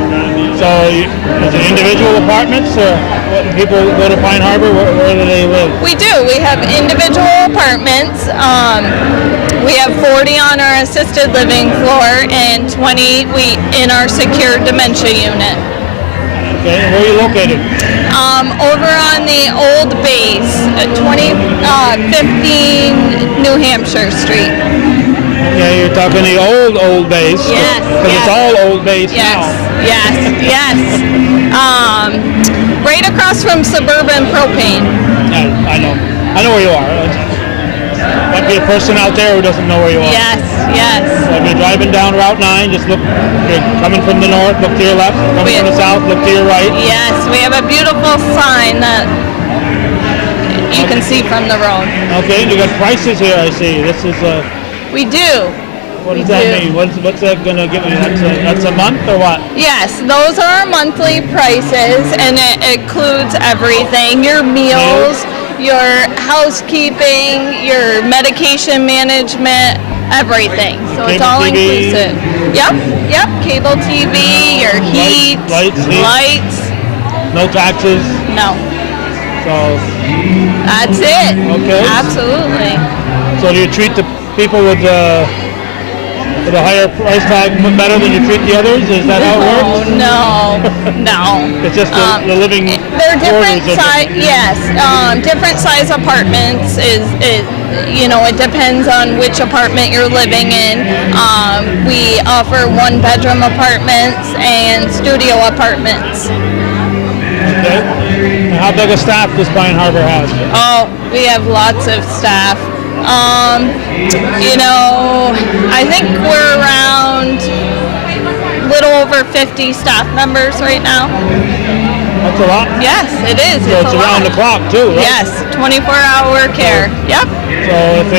So is it individual apartments, or what, people go to Pine Harbor? Where do they live? We do. We have individual apartments. We have 40 on our assisted living floor and 20 in our secure dementia unit. Okay. And where are you located? Over on the old base, at 15 New Hampshire Street. Okay, you're talking the old base. Yes. Because it's all old base now. Yes. Right across from Suburban Propane. Yeah, I know where you are. Might be a person out there who doesn't know where you are. Yes. So if you're driving down Route 9, just look. If you're coming from the north, look to your left. Coming from the south, look to your right. Yes, we have a beautiful sign that you can see from the road. Okay, you got prices here. I see. This is We do. What does that mean? What's that gonna give me? That's a month or what? Yes, those are our monthly prices, and it includes everything: your meals, your housekeeping, your medication management, everything. So it's all Cable TV. inclusive. Yep. Cable TV, your heat, lights. No taxes. No, So that's it. Okay. Absolutely. do you treat the people with a higher price tag better than you treat the others? Is that how it works? No. It's just the living They're different quarters are size. Yes, different size apartments it depends on which apartment you're living in. We offer 1-bedroom apartments and studio apartments. Okay. And how big a staff does Pine Harbor have? Oh, we have lots of staff. I think we're around a little over 50 staff members right now. That's a lot. Yes, it is. So it's around the clock too, right? Yes, 24-hour care. Yep. So if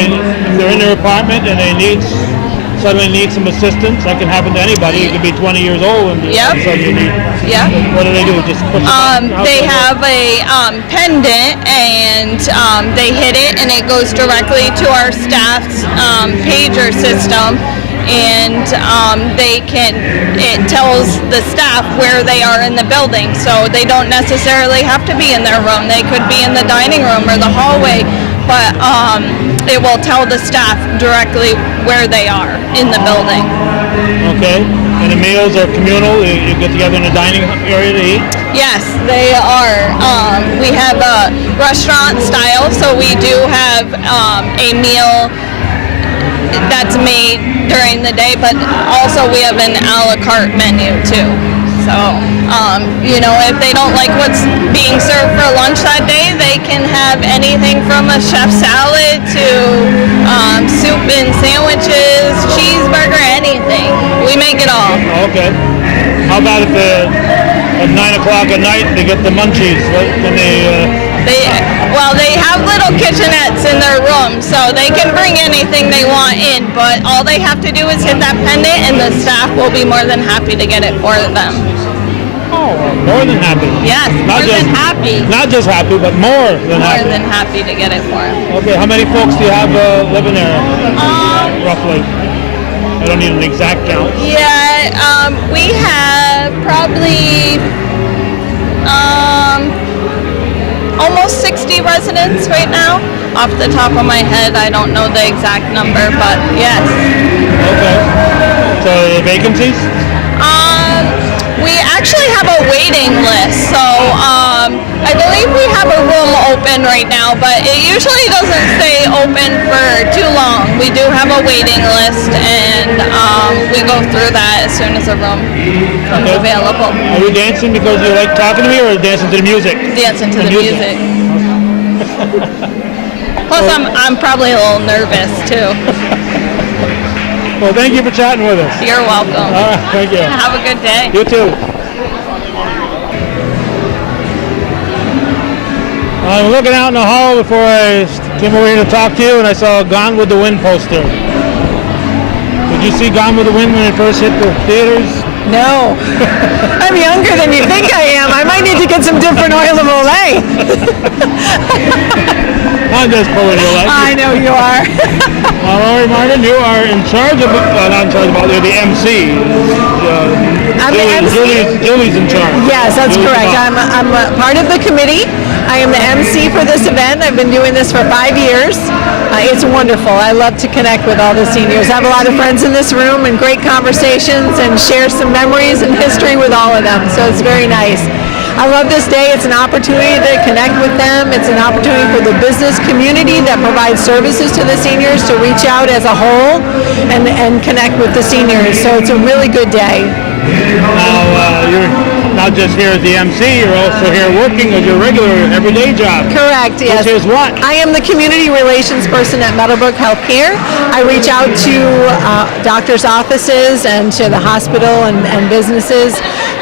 they're in their apartment and they suddenly need some assistance, that can happen to anybody. You could be 20 years old and suddenly you need. Yep. What do they do? Just push the button? They have a pendant, and they hit it, and it goes directly to our staff's pager system, and it tells the staff where they are in the building, so they don't necessarily have to be in their room. They could be in the dining room or the hallway, but it will tell the staff directly where they are in the building. Okay. And the meals are communal? You get together in the dining area to eat? Yes, they are. We have a restaurant style, so we do have a meal that's made during the day, but also we have an a la carte menu too. So, if they don't like what's being served for lunch that day, they can have anything from a chef salad to soup and sandwiches, cheeseburger, anything. We make it all. Okay. How about if at 9 o'clock at night they get the munchies? When They have little kitchenettes in their room, so they can bring anything they want in, but all they have to do is hit that pendant, and the staff will be more than happy to get it for them. Oh, more than happy. Yes, more than happy. Not just happy, but more than happy. More than happy to get it for them. Okay, how many folks do you have living there, roughly? I don't need an exact count. Yeah, we have probably almost 60 residents right now. Off the top of my head, I don't know the exact number, but yes. Okay. So vacancies? We actually have a waiting list, so I believe we have a room open right now, but it usually doesn't stay open for too long. We do have a waiting list, and we go through that as soon as a room comes available. Are you dancing because you like talking to me, or dancing to the music? Dancing to the music. Plus, I'm probably a little nervous too. Well, thank you for chatting with us. You're welcome. All right, thank you. Have a good day. You too. I'm looking out in the hall before I came over here to talk to you, and I saw a Gone with the Wind poster. Did you see Gone with the Wind when it first hit the theaters? No. I'm younger than you think I am. I might need to get some different oil of Olay. I'm just pulling your leg. I know you are. Lori Martin, you are in charge of, not in charge of, you're the MC. I'm the MC. Julie's in charge. Yes, that's correct. I'm a part of the committee. I am the MC for this event. I've been doing this for 5 years. It's wonderful. I love to connect with all the seniors. I have a lot of friends in this room and great conversations and share some memories and history with all of them. So it's very nice. I love this day. It's an opportunity to connect with them. It's an opportunity for the business community that provides services to the seniors to reach out as a whole and connect with the seniors. So it's a really good day. Now, you're not just here as the MC, you're also here working as your regular everyday job. Correct, yes. Which is what? I am the community relations person at Meadowbrook Healthcare. I reach out to doctors' offices and to the hospital and businesses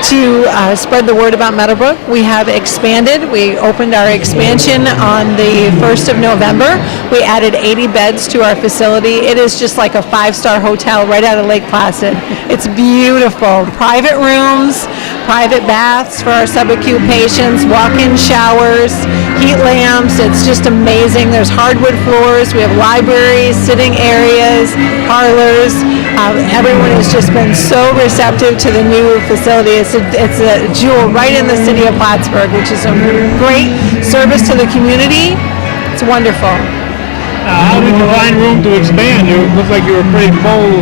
to spread the word about Meadowbrook. We have expanded. We opened our expansion on the 1st of November. We added 80 beds to our facility. It is just like a 5-star hotel right out of Lake Placid. It's beautiful. Private rooms, private baths for our subacute patients, walk-in showers, heat lamps. It's just amazing. There's hardwood floors. We have libraries, sitting areas, parlors. Everyone has just been so receptive to the new facility. It's a jewel right in the city of Plattsburgh, which is a great service to the community. It's wonderful. How did you find room to expand? You look like you were pretty full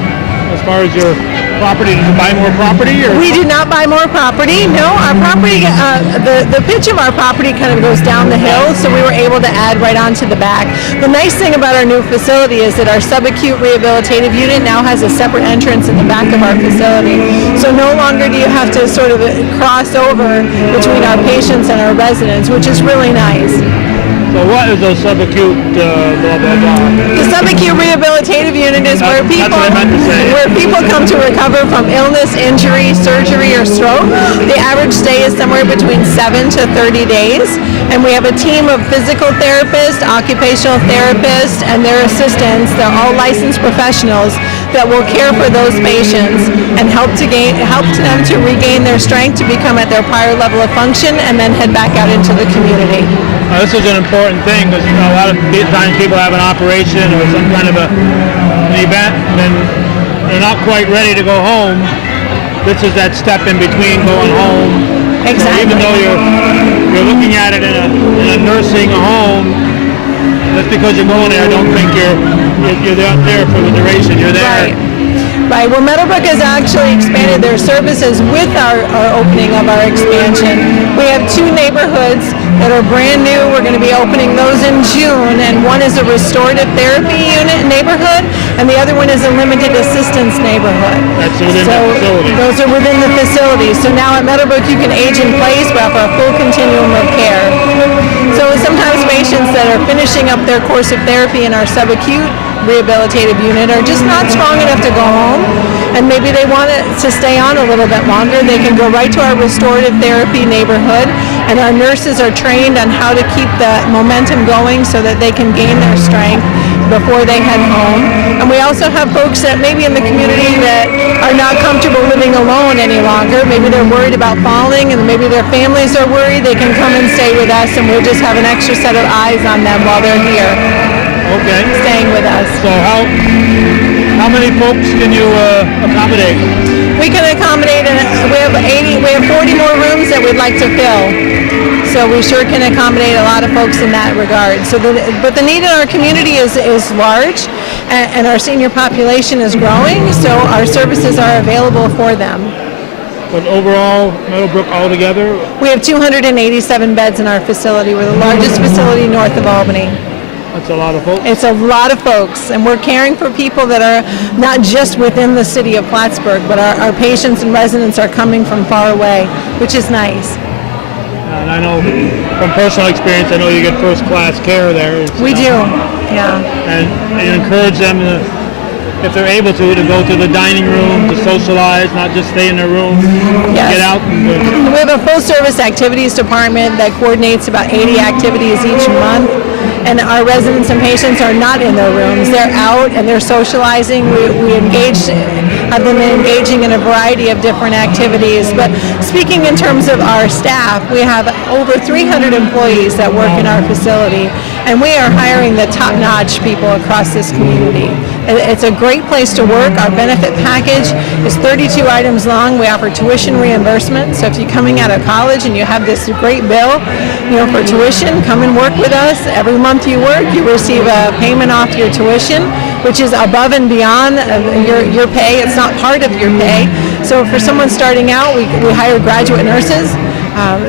as far as your property. Did you buy more property? Or? We did not buy more property. No, our property, the pitch of our property kind of goes down the hill, so we were able to add right onto the back. The nice thing about our new facility is that our subacute rehabilitative unit now has a separate entrance in the back of our facility. So no longer do you have to sort of cross over between our patients and our residents, which is really nice. So what is a subacute blah, blah, blah? The subacute rehabilitative unit is where people come to recover from illness, injury, surgery, or stroke. The average stay is somewhere between 7 to 30 days. And we have a team of physical therapists, occupational therapists, and their assistants. They're all licensed professionals that will care for those patients and help them to regain their strength to become at their prior level of function and then head back out into the community. This is an important thing because a lot of times people have an operation or some kind of an event and then they're not quite ready to go home. This is that step in between going home. Exactly. So even though you're looking at it in a nursing home, just because you're going there, I don't think you're not there for the duration. You're there. Right. Well, Meadowbrook has actually expanded their services with our opening of our expansion. We have 2 neighborhoods that are brand new. We're going to be opening those in June, and one is a restorative therapy unit neighborhood, and the other one is a limited assistance neighborhood. That's within the facility. Those are within the facility. So now at Meadowbrook, you can age in place. We offer a full continuum of care. So sometimes patients that are finishing up their course of therapy in our subacute rehabilitative unit are just not strong enough to go home, and maybe they want to stay on a little bit longer. They can go right to our restorative therapy neighborhood, and our nurses are trained on how to keep the momentum going so that they can gain their strength before they head home. And we also have folks that maybe in the community that are not comfortable living alone any longer. Maybe they're worried about falling, and maybe their families are worried. They can come and stay with us, and we'll just have an extra set of eyes on them while they're here. Okay. Staying with us. So how many folks can you accommodate? We can accommodate, we have 40 more rooms that we'd like to fill. So we sure can accommodate a lot of folks in that regard. But the need in our community is large, and our senior population is growing, so our services are available for them. But overall, Meadowbrook altogether, We have 287 beds in our facility. We're the largest facility north of Albany. that's a lot of folks. It's a lot of folks, and we're caring for people that are not just within the city of Plattsburgh, but our patients and residents are coming from far away, which is nice. And I know from personal experience, I know you get first-class care there. We do, yeah. And you encourage them, if they're able to go to the dining room, to socialize, not just stay in their room, Yes. get out. And, We have a full-service activities department that coordinates about 80 activities each month, and our residents and patients are not in their rooms. They're out and they're socializing. We have them engaging in a variety of different activities. But speaking in terms of our staff, we have over 300 employees that work in our facility, and we are hiring the top-notch people across this community. It's a great place to work. Our benefit package is 32 items long. We offer tuition reimbursement. So if you're coming out of college and you have this great bill, for tuition, come and work with us. Every month you work, you receive a payment off your tuition, which is above and beyond your pay. It's not part of your pay. So for someone starting out, we hire graduate nurses.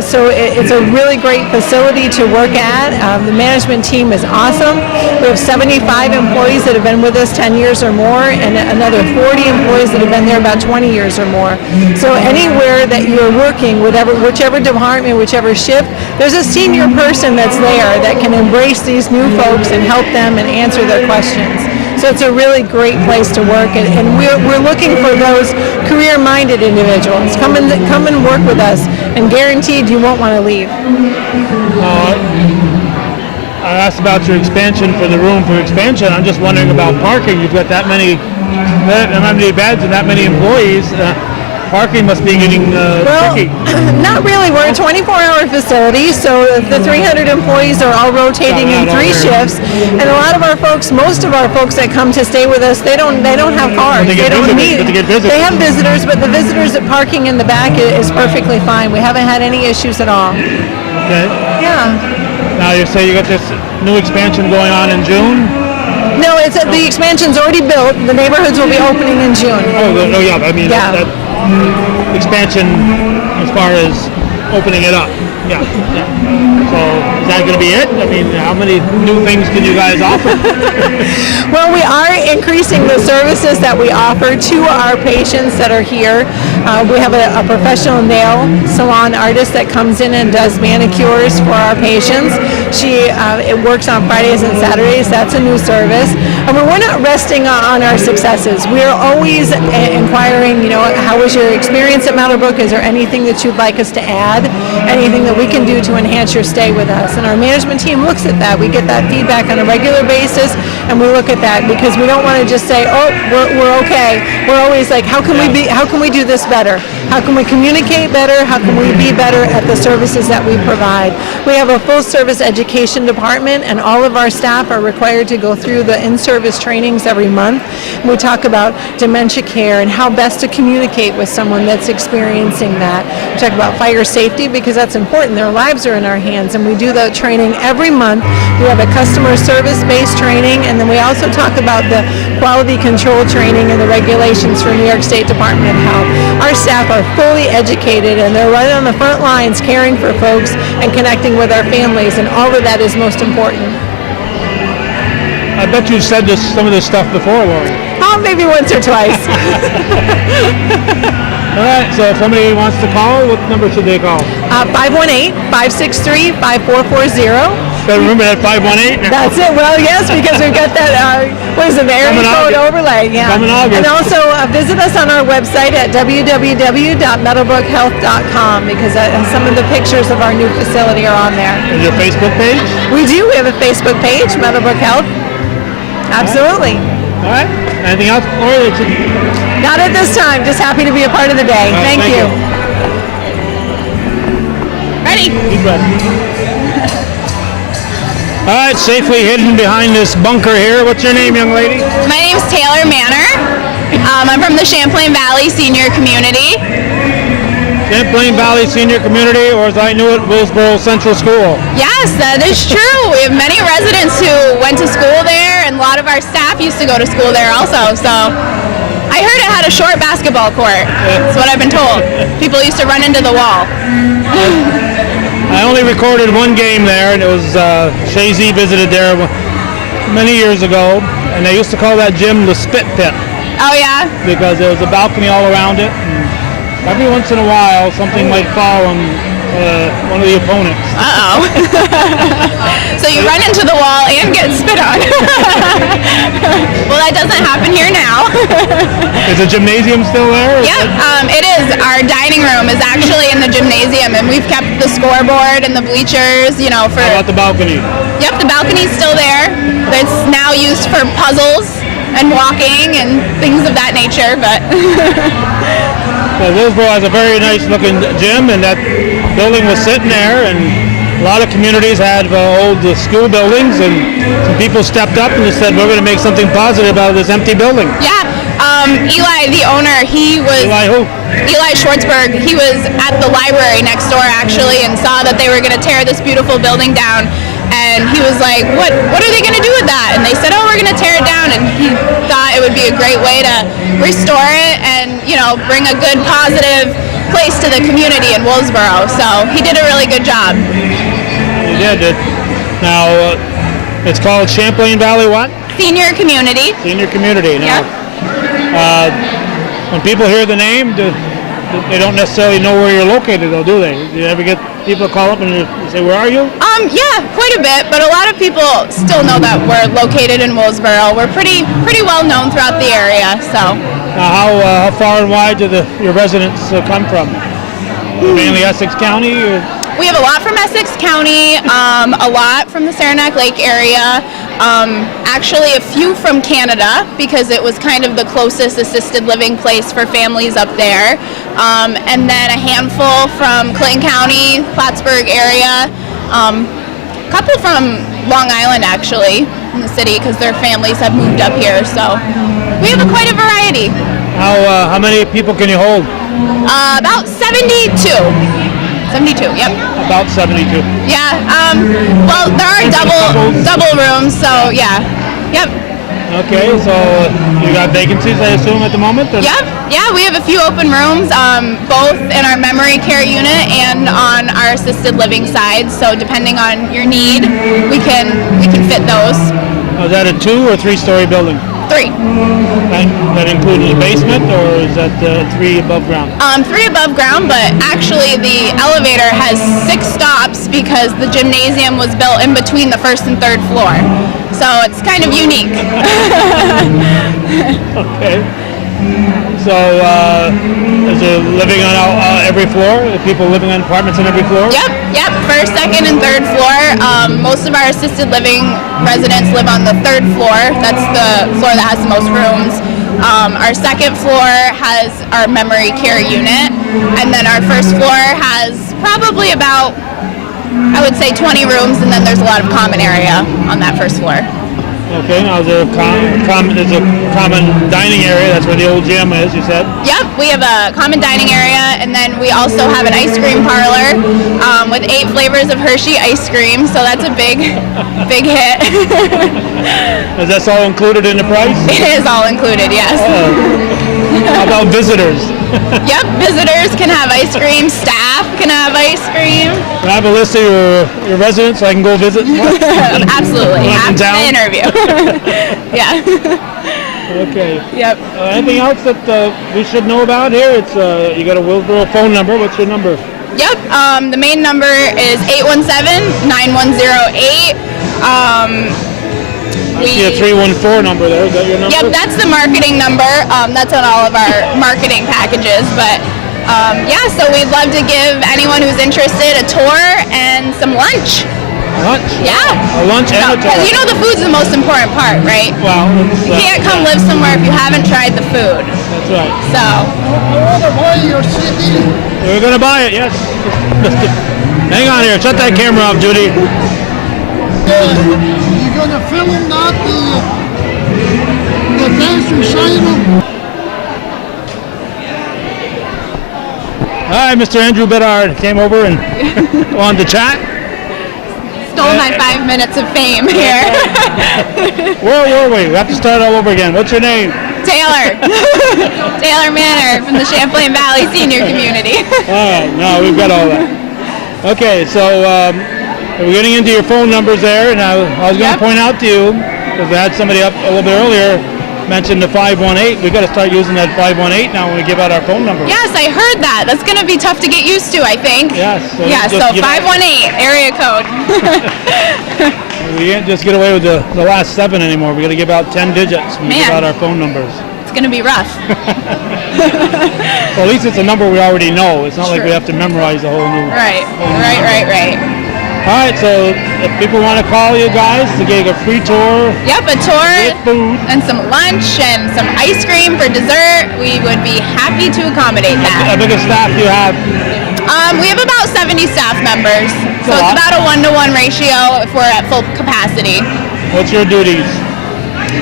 So it's a really great facility to work at. The management team is awesome. We have 75 employees that have been with us 10 years or more, and another 40 employees that have been there about 20 years or more. So anywhere that you're working, whichever department, whichever shift, there's a senior person that's there that can embrace these new folks and help them and answer their questions. So it's a really great place to work, and we're looking for those career-minded individuals. Come and work with us, and guaranteed you won't want to leave. I asked about your expansion for the room for expansion. I'm just wondering about parking. You've got that many beds and that many employees. Parking must be getting tricky. Not really. We're a 24-hour facility, so the 300 employees are all rotating in 3 shifts. And a lot of our folks, most of our folks that come to stay with us, they don't have cars. But they don't need. get visitors. They have visitors, but the visitors at parking in the back is perfectly fine. We haven't had any issues at all. Okay. Yeah. Now you say you got this new expansion going on in June? No, the expansion's already built. The neighborhoods will be opening in June. Oh yeah. I mean, Yeah. that expansion as far as opening it up. Yeah. So is that going to be it? I mean, how many new things can you guys offer? Well, we are increasing the services that we offer to our patients that are here. We have a professional nail salon artist that comes in and does manicures for our patients. It works on Fridays and Saturdays. That's a new service. And we're not resting on our successes. We are always inquiring, how was your experience at Meadowbrook? Is there anything that you'd like us to add? Anything that we can do to enhance your stay with us? And our management team looks at that. We get that feedback on a regular basis, and we look at that because we don't want to just say, oh, we're okay. We're always like, how can we do this better? How can we communicate better? How can we be better at the services that we provide? We have a full service education department, and all of our staff are required to go through the in-service trainings every month. And we talk about dementia care and how best to communicate with someone that's experiencing that. We talk about fire safety because that's important. Their lives are in our hands, and we do the training every month. We have a customer service-based training, and then we also talk about the quality control training and the regulations for New York State Department of Health. Our staff are fully educated, and they're right on the front lines caring for folks and connecting with our families, and all of that is most important. I bet you've said some of this stuff before, Lori. Oh, maybe once or twice. All right, so if somebody wants to call, what number should they call? 518-563-5440. Better remember that 518. That's it. Well, yes, because we've got that, the area code overlay. Yeah. Coming August. And also visit us on our website at www.meadowbrookhealth.com because some of the pictures of our new facility are on there. And your Facebook page? We do. We have a Facebook page, Meadowbrook Health. Absolutely. All right. Anything else? Not at this time. Just happy to be a part of the day. Right, thank you. Ready? Deep breath. All right, safely hidden behind this bunker here. What's your name, young lady? My name's Taylor Manor. I'm from the Champlain Valley Senior Community. Champlain Valley Senior Community, or as I knew it, Willsboro Central School. Yes, that is true. We have many residents who went to school there, and a lot of our staff used to go to school there also. So I I heard it had a short basketball court. That's what I've been told. People used to run into the wall. I only recorded one game there, and it was Shay Z visited there many years ago, and they used to call that gym the Spit Pit Oh yeah? because there was a balcony all around it. And every once in a while, something might fall on one of the opponents. Uh-oh. So you run into the wall and get spit on. Well, that doesn't happen here now. Is the gymnasium still there? Yep, it is. Our dining room is actually in the gymnasium, and we've kept the scoreboard and the bleachers, you know, for... How about the balcony? Yep, the balcony's still there. It's now used for puzzles and walking and things of that nature, but... Well, Willsboro has a very nice looking gym, and that building was sitting there, and a lot of communities had old school buildings, and some people stepped up and just said, we're going to make something positive out of this empty building. Yeah, Eli, the owner, he was... Eli who? Eli Schwartzberg. He was at the library next door, actually, and saw that they were going to tear this beautiful building down. And he was like, what are they going to do with that? And they said, oh, we're going to tear it down. And he thought it would be a great way to restore it and, you know, bring a good, positive place to the community in Willsboro. So he did a really good job. He did. Now, it's called Champlain Valley what? Senior community. Senior community. Now, when people hear the name, they don't necessarily know where you're located, though, do they? Do you ever get people call up and say, where are you? Yeah, quite a bit, but a lot of people still know that we're located in Willsboro. We're pretty well known throughout the area, so. Now, how far and wide do your residents come from? Mainly Essex County? Or? We have a lot from Essex County, a lot from the Saranac Lake area, actually a few from Canada because it was kind of the closest assisted living place for families up there, and then a handful from Clinton County, Plattsburgh area, a couple from Long Island actually in the city because their families have moved up here, so we have quite a variety. How many people can you hold? About 72. 72, yep. About 72. Yeah, well, there are double rooms, so yeah, yep. Okay, so you got vacancies, I assume, at the moment? Or? Yep, yeah, we have a few open rooms, both in our memory care unit and on our assisted living side, so depending on your need, we can fit those. Is that a 2 or 3-story building? 3. That includes the basement, or is that 3 above ground? 3 above ground, but actually the elevator has 6 stops because the gymnasium was built in between the 1st and 3rd floor. So it's kind of unique. Okay. So is there living on every floor? Are people living on apartments on every floor? Yep. 1st, 2nd, and 3rd floor. Most of our assisted living residents live on the 3rd floor. That's the floor that has the most rooms. Our 2nd floor has our memory care unit, and then our 1st floor has probably about, I would say, 20 rooms, and then there's a lot of common area on that 1st floor. Okay, now there's a common dining area. That's where the old gym is, you said? Yep, we have a common dining area, and then we also have an ice cream parlor with 8 flavors of Hershey ice cream, so that's a big hit. Is that all included in the price? It is all included, yes. How about visitors? Yep, visitors can have ice cream, staff can have ice cream. Can I have a list of your residents so I can go visit? Absolutely, after the interview. Yeah. Okay. Yep. Anything else that we should know about here? It's you got a Willsboro phone number. What's your number? Yep. The main number is 817-9108. I see a 314 number there. Is that your number? Yep, that's the marketing number. That's on all of our marketing packages. But yeah, so we'd love to give anyone who's interested a tour and some lunch. Lunch? Yeah. A lunch and a tour. Because you know the food's the most important part, right? Well, you can't come live somewhere if you haven't tried the food. That's right. So. I want to buy your CD. We're going to buy it, yes. Hang on here. Shut that camera off, Judy. You're going to film that, the dance recital? Hi, Mr. Andrew Bedard came over and wanted to chat. stole my 5 minutes of fame here. Where were we? We have to start all over again. What's your name? Taylor. Taylor Manor from the Champlain Valley Senior Community. All right, no, we've got all that. Okay, so we're getting into your phone numbers there, and I was going to point out to you, because I had somebody up a little bit earlier mention the 518. We've got to start using that 518 now when we give out our phone number. Yes, I heard that. That's going to be tough to get used to, I think. Yes. So 518 area code. We can't just get away with the last 7 anymore. We got to give out 10 digits when we give out our phone numbers. It's going to be rough. Well, at least it's a number we already know. It's not like we have to memorize the whole new. Right. All right, so if people want to call you guys to get a free tour. Yep, a tour with food and some lunch and some ice cream for dessert, we would be happy to accommodate that. How big a staff do you have? We have about 70 staff members, so it's about a 1-to-1 ratio if we're at full capacity. What's your duties?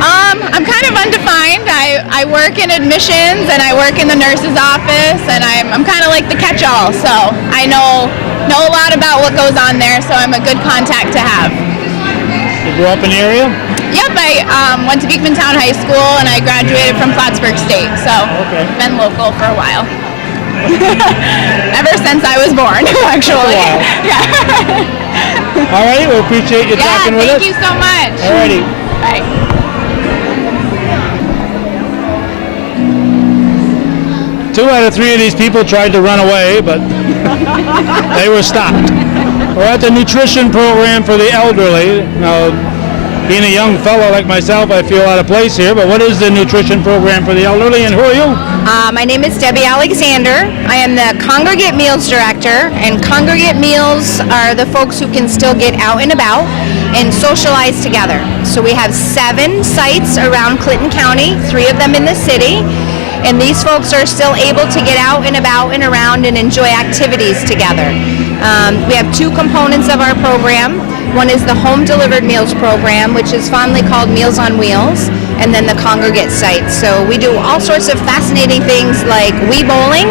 I'm kind of undefined. I work in admissions and I work in the nurse's office, and I'm kind of like the catch-all, so I know a lot about what goes on there, so I'm a good contact to have. You grew up in the area? Yep, I went to Beekman Town High School and I graduated from Plattsburgh State, so been local for a while. Ever since I was born, actually. All right, we appreciate you talking with us. Thank you so much. All righty. Bye. 2 out of 3 of these people tried to run away, but they were stopped. We're at the nutrition program for the elderly. Now, being a young fellow like myself, I feel out of place here, but what is the nutrition program for the elderly, and who are you? My name is Debbie Alexander. I am the Congregate Meals Director, and Congregate Meals are the folks who can still get out and about and socialize together. So we have 7 sites around Clinton County, 3 of them in the city. And these folks are still able to get out and about and around and enjoy activities together. We have 2 components of our program. One is the Home Delivered Meals program, which is fondly called Meals on Wheels, and then the Congregate site. So we do all sorts of fascinating things like Wii Bowling.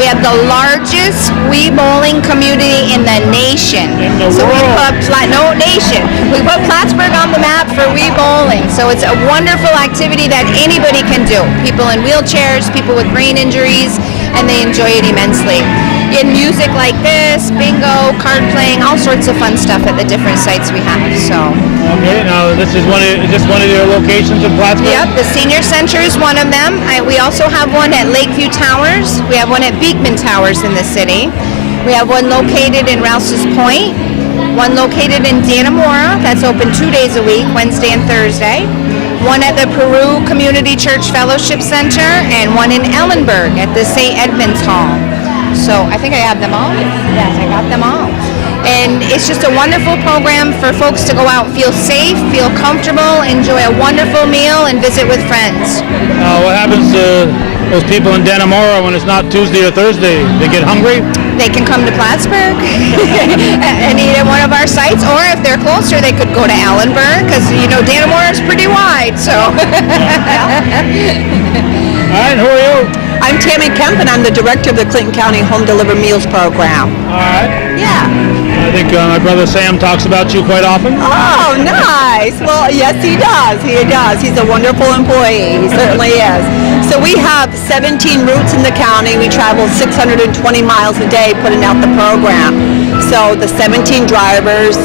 We have the largest Wii Bowling community in the nation. We put Plattsburgh on the map for Wii Bowling. So it's a wonderful activity that anybody can do. People in wheelchairs, people with brain injuries, and they enjoy it immensely. In music like this, bingo, card playing, all sorts of fun stuff at the different sites we have. So. Okay, now this is one of your locations in Plattsburgh? Yep, the Senior Center is one of them. We also have one at Lakeview Towers. We have one at Beekman Towers in the city. We have one located in Rouse's Point, one located in Dannemora, that's open 2 days a week, Wednesday and Thursday. One at the Peru Community Church Fellowship Center, and one in Ellenburg at the St. Edmunds Hall. So I think I have them all. Yes, I got them all. And it's just a wonderful program for folks to go out, feel safe, feel comfortable, enjoy a wonderful meal, and visit with friends. What happens to those people in Dannemora when it's not Tuesday or Thursday? They get hungry? They can come to Plattsburgh and eat at one of our sites, or if they're closer, they could go to Allenburg, because, Dannemora is pretty wide, so. All right, who are you? I'm Tammy Kemp, and I'm the director of the Clinton County Home Delivered Meals program. All right. Yeah. I think my brother Sam talks about you quite often. Oh, nice. Well, yes, he does. He does. He's a wonderful employee. He certainly is. So we have 17 routes in the county. We travel 620 miles a day putting out the program. So the 17 drivers,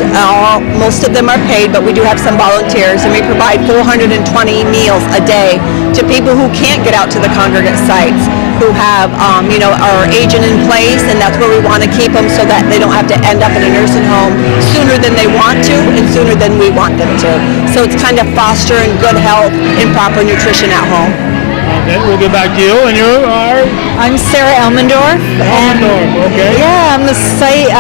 most of them are paid, but we do have some volunteers, and we provide 420 meals a day to people who can't get out to the congregate sites, who have, are aging in place, and that's where we want to keep them so that they don't have to end up in a nursing home sooner than they want to and sooner than we want them to. So it's kind of fostering good health and proper nutrition at home. Okay, we'll get back to you. And you are? I'm Sarah Elmendorf. Okay. Yeah, I'm the site.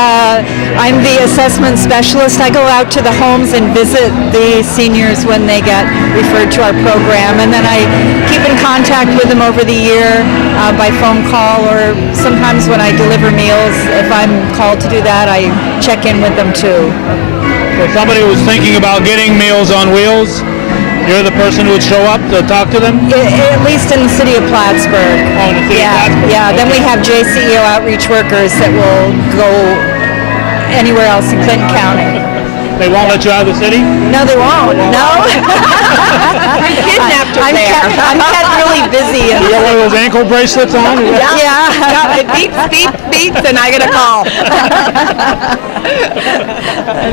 I'm the assessment specialist. I go out to the homes and visit the seniors when they get referred to our program, and then I keep in contact with them over the year by phone call, or sometimes when I deliver meals, if I'm called to do that, I check in with them too. If somebody was thinking about getting Meals on Wheels, you're the person who would show up to talk to them? At least in the city of Plattsburgh. Oh, in the city of Plattsburgh. Yeah, then we have JCEO outreach workers that will go anywhere else in Clinton County. They won't let you out of the city? No, they won't. No. I'm kidnapped her there. I'm kept really busy. You got one of those ankle bracelets on? Yeah. It beeps, and I get a call.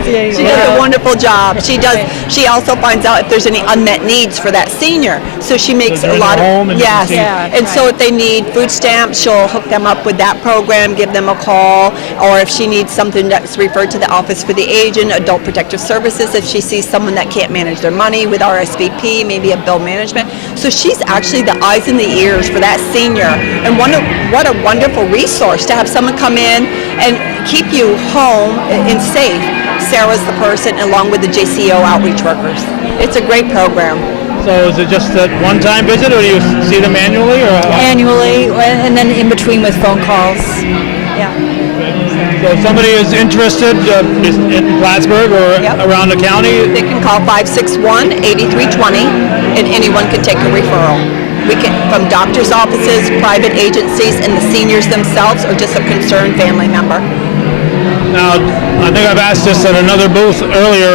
She does a wonderful job. She also finds out if there's any unmet needs for that senior. So she makes So a lot home of and yes. see- And so if they need food stamps, she'll hook them up with that program, give them a call, or if she needs something that's referred to the Office for the Aged, Adult Protective Services, if she sees someone that can't manage their money with RSVP, maybe a bill management. So she's actually the eyes and the ears for that senior. And what a wonderful resource to have someone come in and keep you home and safe. Sarah's the person, along with the JCO outreach workers. It's a great program. So is it just that one-time visit, or do you see them annually? Or Annually, and then in between with phone calls. Yeah. So if somebody is interested in Plattsburgh or around the county, They can call 561-8320, and anyone can take a referral. We can, from doctor's offices, private agencies, and the seniors themselves, or just a concerned family member. now I think I've asked this at another booth earlier.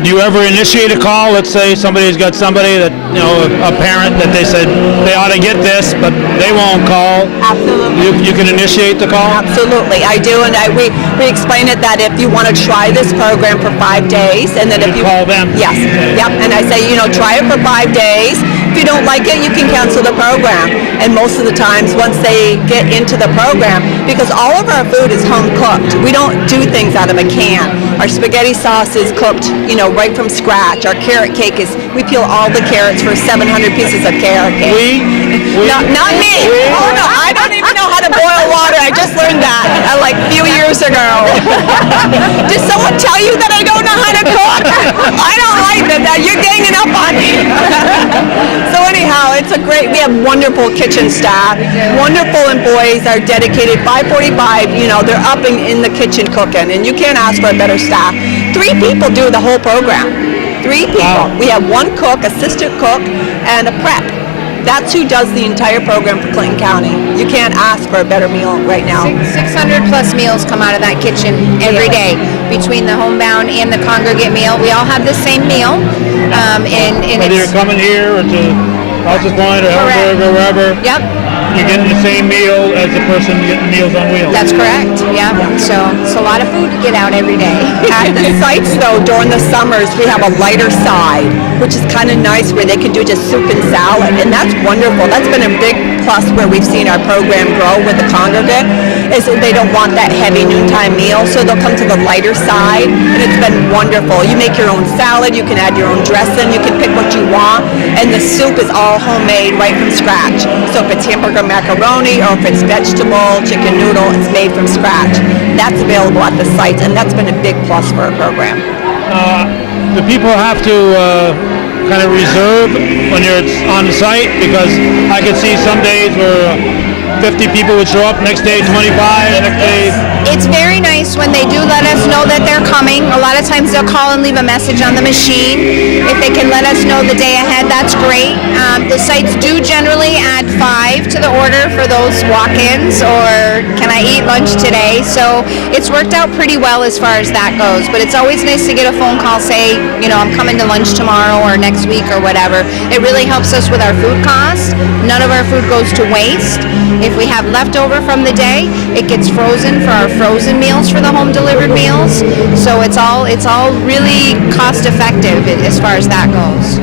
Do you ever initiate a call? Let's say somebody's got somebody that, a parent that they said they ought to get this, but they won't call. Absolutely. You can initiate the call? Absolutely, I do, and we explain it that if you want to try this program for 5 days, and then if you call them. yes, yep, and I say, try it for 5 days. If you don't like it, you can cancel the program. And most of the times, once they get into the program, because all of our food is home cooked, we don't do things out of a can. Our spaghetti sauce is cooked, right from scratch. Our carrot cake we peel all the carrots for 700 pieces of carrot cake. Not me. Oh no, I don't even know how to boil water. I just learned that like a few years ago. Did someone tell you that I don't know how to cook? I don't like that. You're ganging up on me. So anyhow, we have wonderful kitchen staff. Wonderful employees are dedicated 5:45. They're up in the kitchen cooking, and you can't ask for a better staff. 3 people do the whole program. 3 people. Wow. We have 1 cook, assistant cook, and a prep. That's who does the entire program for Clinton County. You can't ask for a better meal right now. 600 plus meals come out of that kitchen every day between the homebound and the congregate meal. We all have the same meal. And Whether you're it's coming here or to House's Point or Hamburg or wherever, Yep. you're getting the same meal as the person getting Meals on Wheels. That's correct. Yeah. So it's a lot of food to get out every day. At the sites, though, during the summers, we have a lighter side, which is kind of nice, where they can do just soup and salad, and that's wonderful. That's been a big plus where we've seen our program grow with the congregate, is that they don't want that heavy noontime meal, so they'll come to the lighter side, and it's been wonderful. You make your own salad, you can add your own dressing, you can pick what you want, and the soup is all homemade right from scratch. So if it's hamburger macaroni or if it's vegetable, chicken noodle, it's made from scratch. That's available at the sites, and that's been a big plus for our program. Do people have to kind of reserve when you're on the site? Because I could see some days where 50 people would show up, next day 25, next day... It's very nice when they do let us know that they're coming. A lot of times they'll call and leave a message on the machine. If they can let us know the day ahead, that's great. The sites do generally add 5 to the order for those walk-ins, or can I eat lunch today? So it's worked out pretty well as far as that goes. But it's always nice to get a phone call, say, I'm coming to lunch tomorrow or next week or whatever. It really helps us with our food costs. None of our food goes to waste. If we have leftover from the day, it gets frozen for our frozen meals for the home delivered meals. So it's all really cost effective as far as that goes.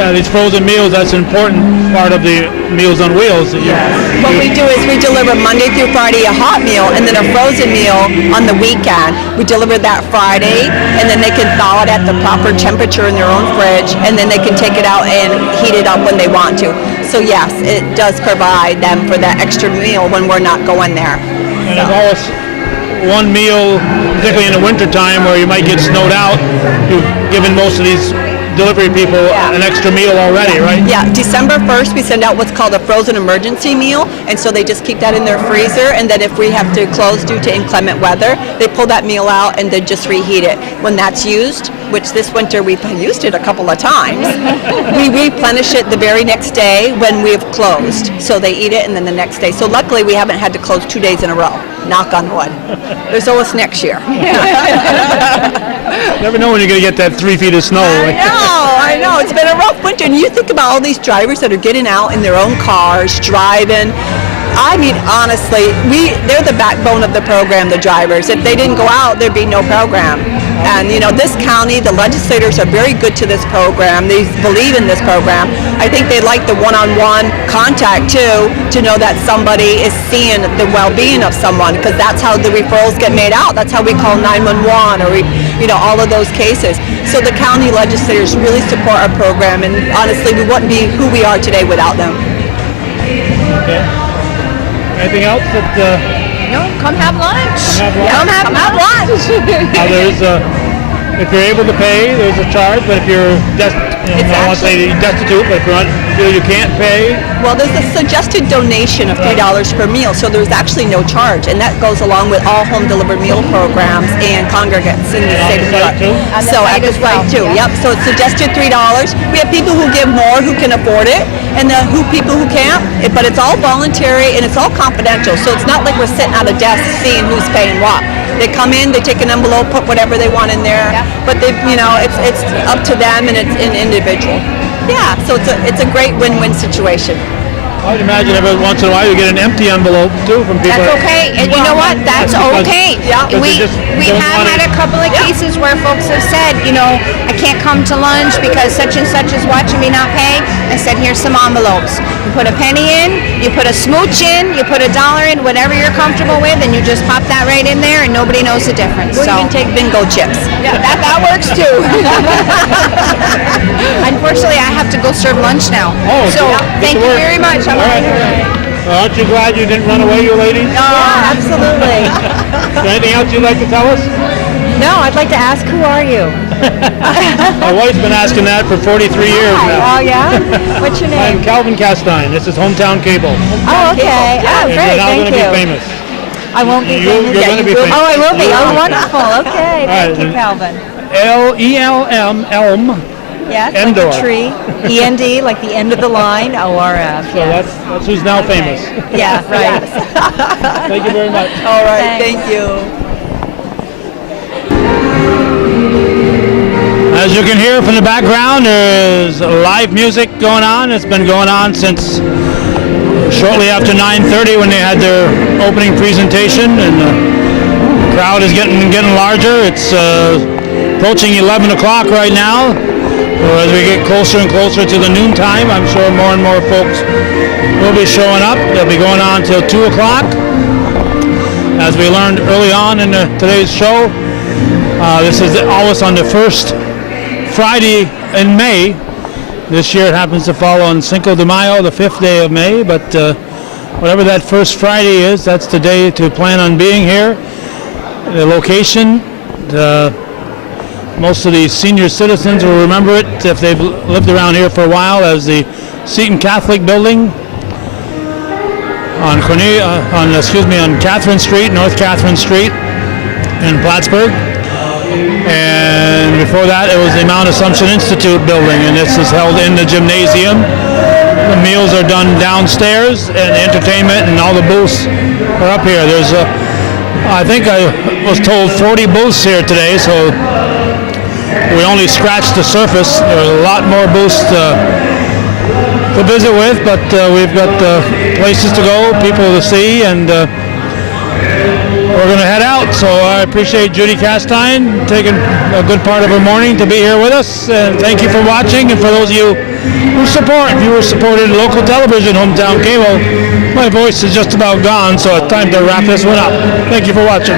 These frozen meals, that's an important part of the Meals on Wheels. What we do is we deliver Monday through Friday a hot meal and then a frozen meal on the weekend. We deliver that Friday, and then they can thaw it at the proper temperature in their own fridge, and then they can take it out and heat it up when they want to. So yes, it does provide them for that extra meal when we're not going there. And it's always one meal, particularly in the wintertime where you might get snowed out. You've given most of these delivery people an extra meal already, right? Yeah, December 1st we send out what's called a frozen emergency meal, and so they just keep that in their freezer, and then if we have to close due to inclement weather, they pull that meal out and then just reheat it. When that's used, which this winter we've used it a couple of times, we replenish it the very next day when we've closed. So they eat it and then the next day. So luckily we haven't had to close 2 days in a row. knock on wood. There's always next year. Never know when you're going to get that 3 feet of snow. I know. It's been a rough winter. And you think about all these drivers that are getting out in their own cars, driving. I mean, honestly, they're the backbone of the program, the drivers. If they didn't go out, there'd be no program. And, this county, the legislators are very good to this program. They believe in this program. I think they like the one-on-one contact, too, to know that somebody is seeing the well-being of someone, because that's how the referrals get made out. That's how we call 911 or, all of those cases. So the county legislators really support our program, and honestly, we wouldn't be who we are today without them. Okay. Anything else that... No, come have lunch. Come have lunch. Now if you're able to pay, there's a charge, but if you're I don't want to say destitute, but if you're not, you can't pay. Well, there's a suggested donation of $3 per meal, so there's actually no charge, and that goes along with all home delivered meal programs and congregants in the state of New York. So at the site too. Yep. So it's suggested $3. We have people who give more who can afford it, and people who can't. But it's all voluntary and it's all confidential. So it's not like we're sitting at a desk seeing who's paying what. They come in, they take an envelope, put whatever they want in there, but it's up to them and it's an individual. Yeah, so it's a great win-win situation. I would imagine every once in a while you get an empty envelope too from people. That's okay, and you know what? That's okay. We have had a couple of cases where folks have said, I can't come to lunch because such and such is watching me not pay. I said, here's some envelopes. You put a penny in, you put a smooch in, you put $1 in, whatever you're comfortable with, and you just pop that right in there, and nobody knows the difference. We'll even take bingo chips. Yeah, that works too. Unfortunately, I have to go serve lunch now. So thank you very much. All right. Well, aren't you glad you didn't run away, you ladies? Yeah, absolutely. Is there anything else you'd like to tell us? No, I'd like to ask, who are you? My wife's been asking that for 43 years now. Oh, yeah? What's your name? I'm Calvin Castine. This is Hometown Cable. Oh, okay. Oh, And great. you're now going to Thank be you. famous. I won't be famous. You're going to be famous. Oh, I will be. Oh, wonderful. Okay. Thank you, Calvin. L-E-L-M, Elm. Yes, Endor. like the tree. E-N-D, like the end of the line. O-R-F. So that's who's now famous. Yeah, right. Thank you very much. All right, thank you. As you can hear from the background, there's live music going on. It's been going on since shortly after 9:30 when they had their opening presentation, and the crowd is getting larger. It's approaching 11 o'clock right now. As we get closer and closer to the noon time, I'm sure more and more folks will be showing up. They'll be going on till 2 o'clock. As we learned early on in today's show, this is always on the first Friday in May. This year it happens to fall on Cinco de Mayo, the 5th day of May, but whatever that first Friday is, that's the day to plan on being here. The location, most of the senior citizens will remember it if they've lived around here for a while as the Seton Catholic Building on Catherine Street, North Catherine Street in Plattsburgh. And before that, it was the Mount Assumption Institute building, and this is held in the gymnasium. The meals are done downstairs, and the entertainment and all the booths are up here. There's, I think I was told 40 booths here today, so we only scratched the surface. There's a lot more booths to visit with, but we've got places to go, people to see, and we're going to head out. So I appreciate Judy Castine taking a good part of her morning to be here with us, and thank you for watching. And for those of you who support, if you were supported local television, Hometown Cable, my voice is just about gone, so it's time to wrap this one up. Thank you for watching.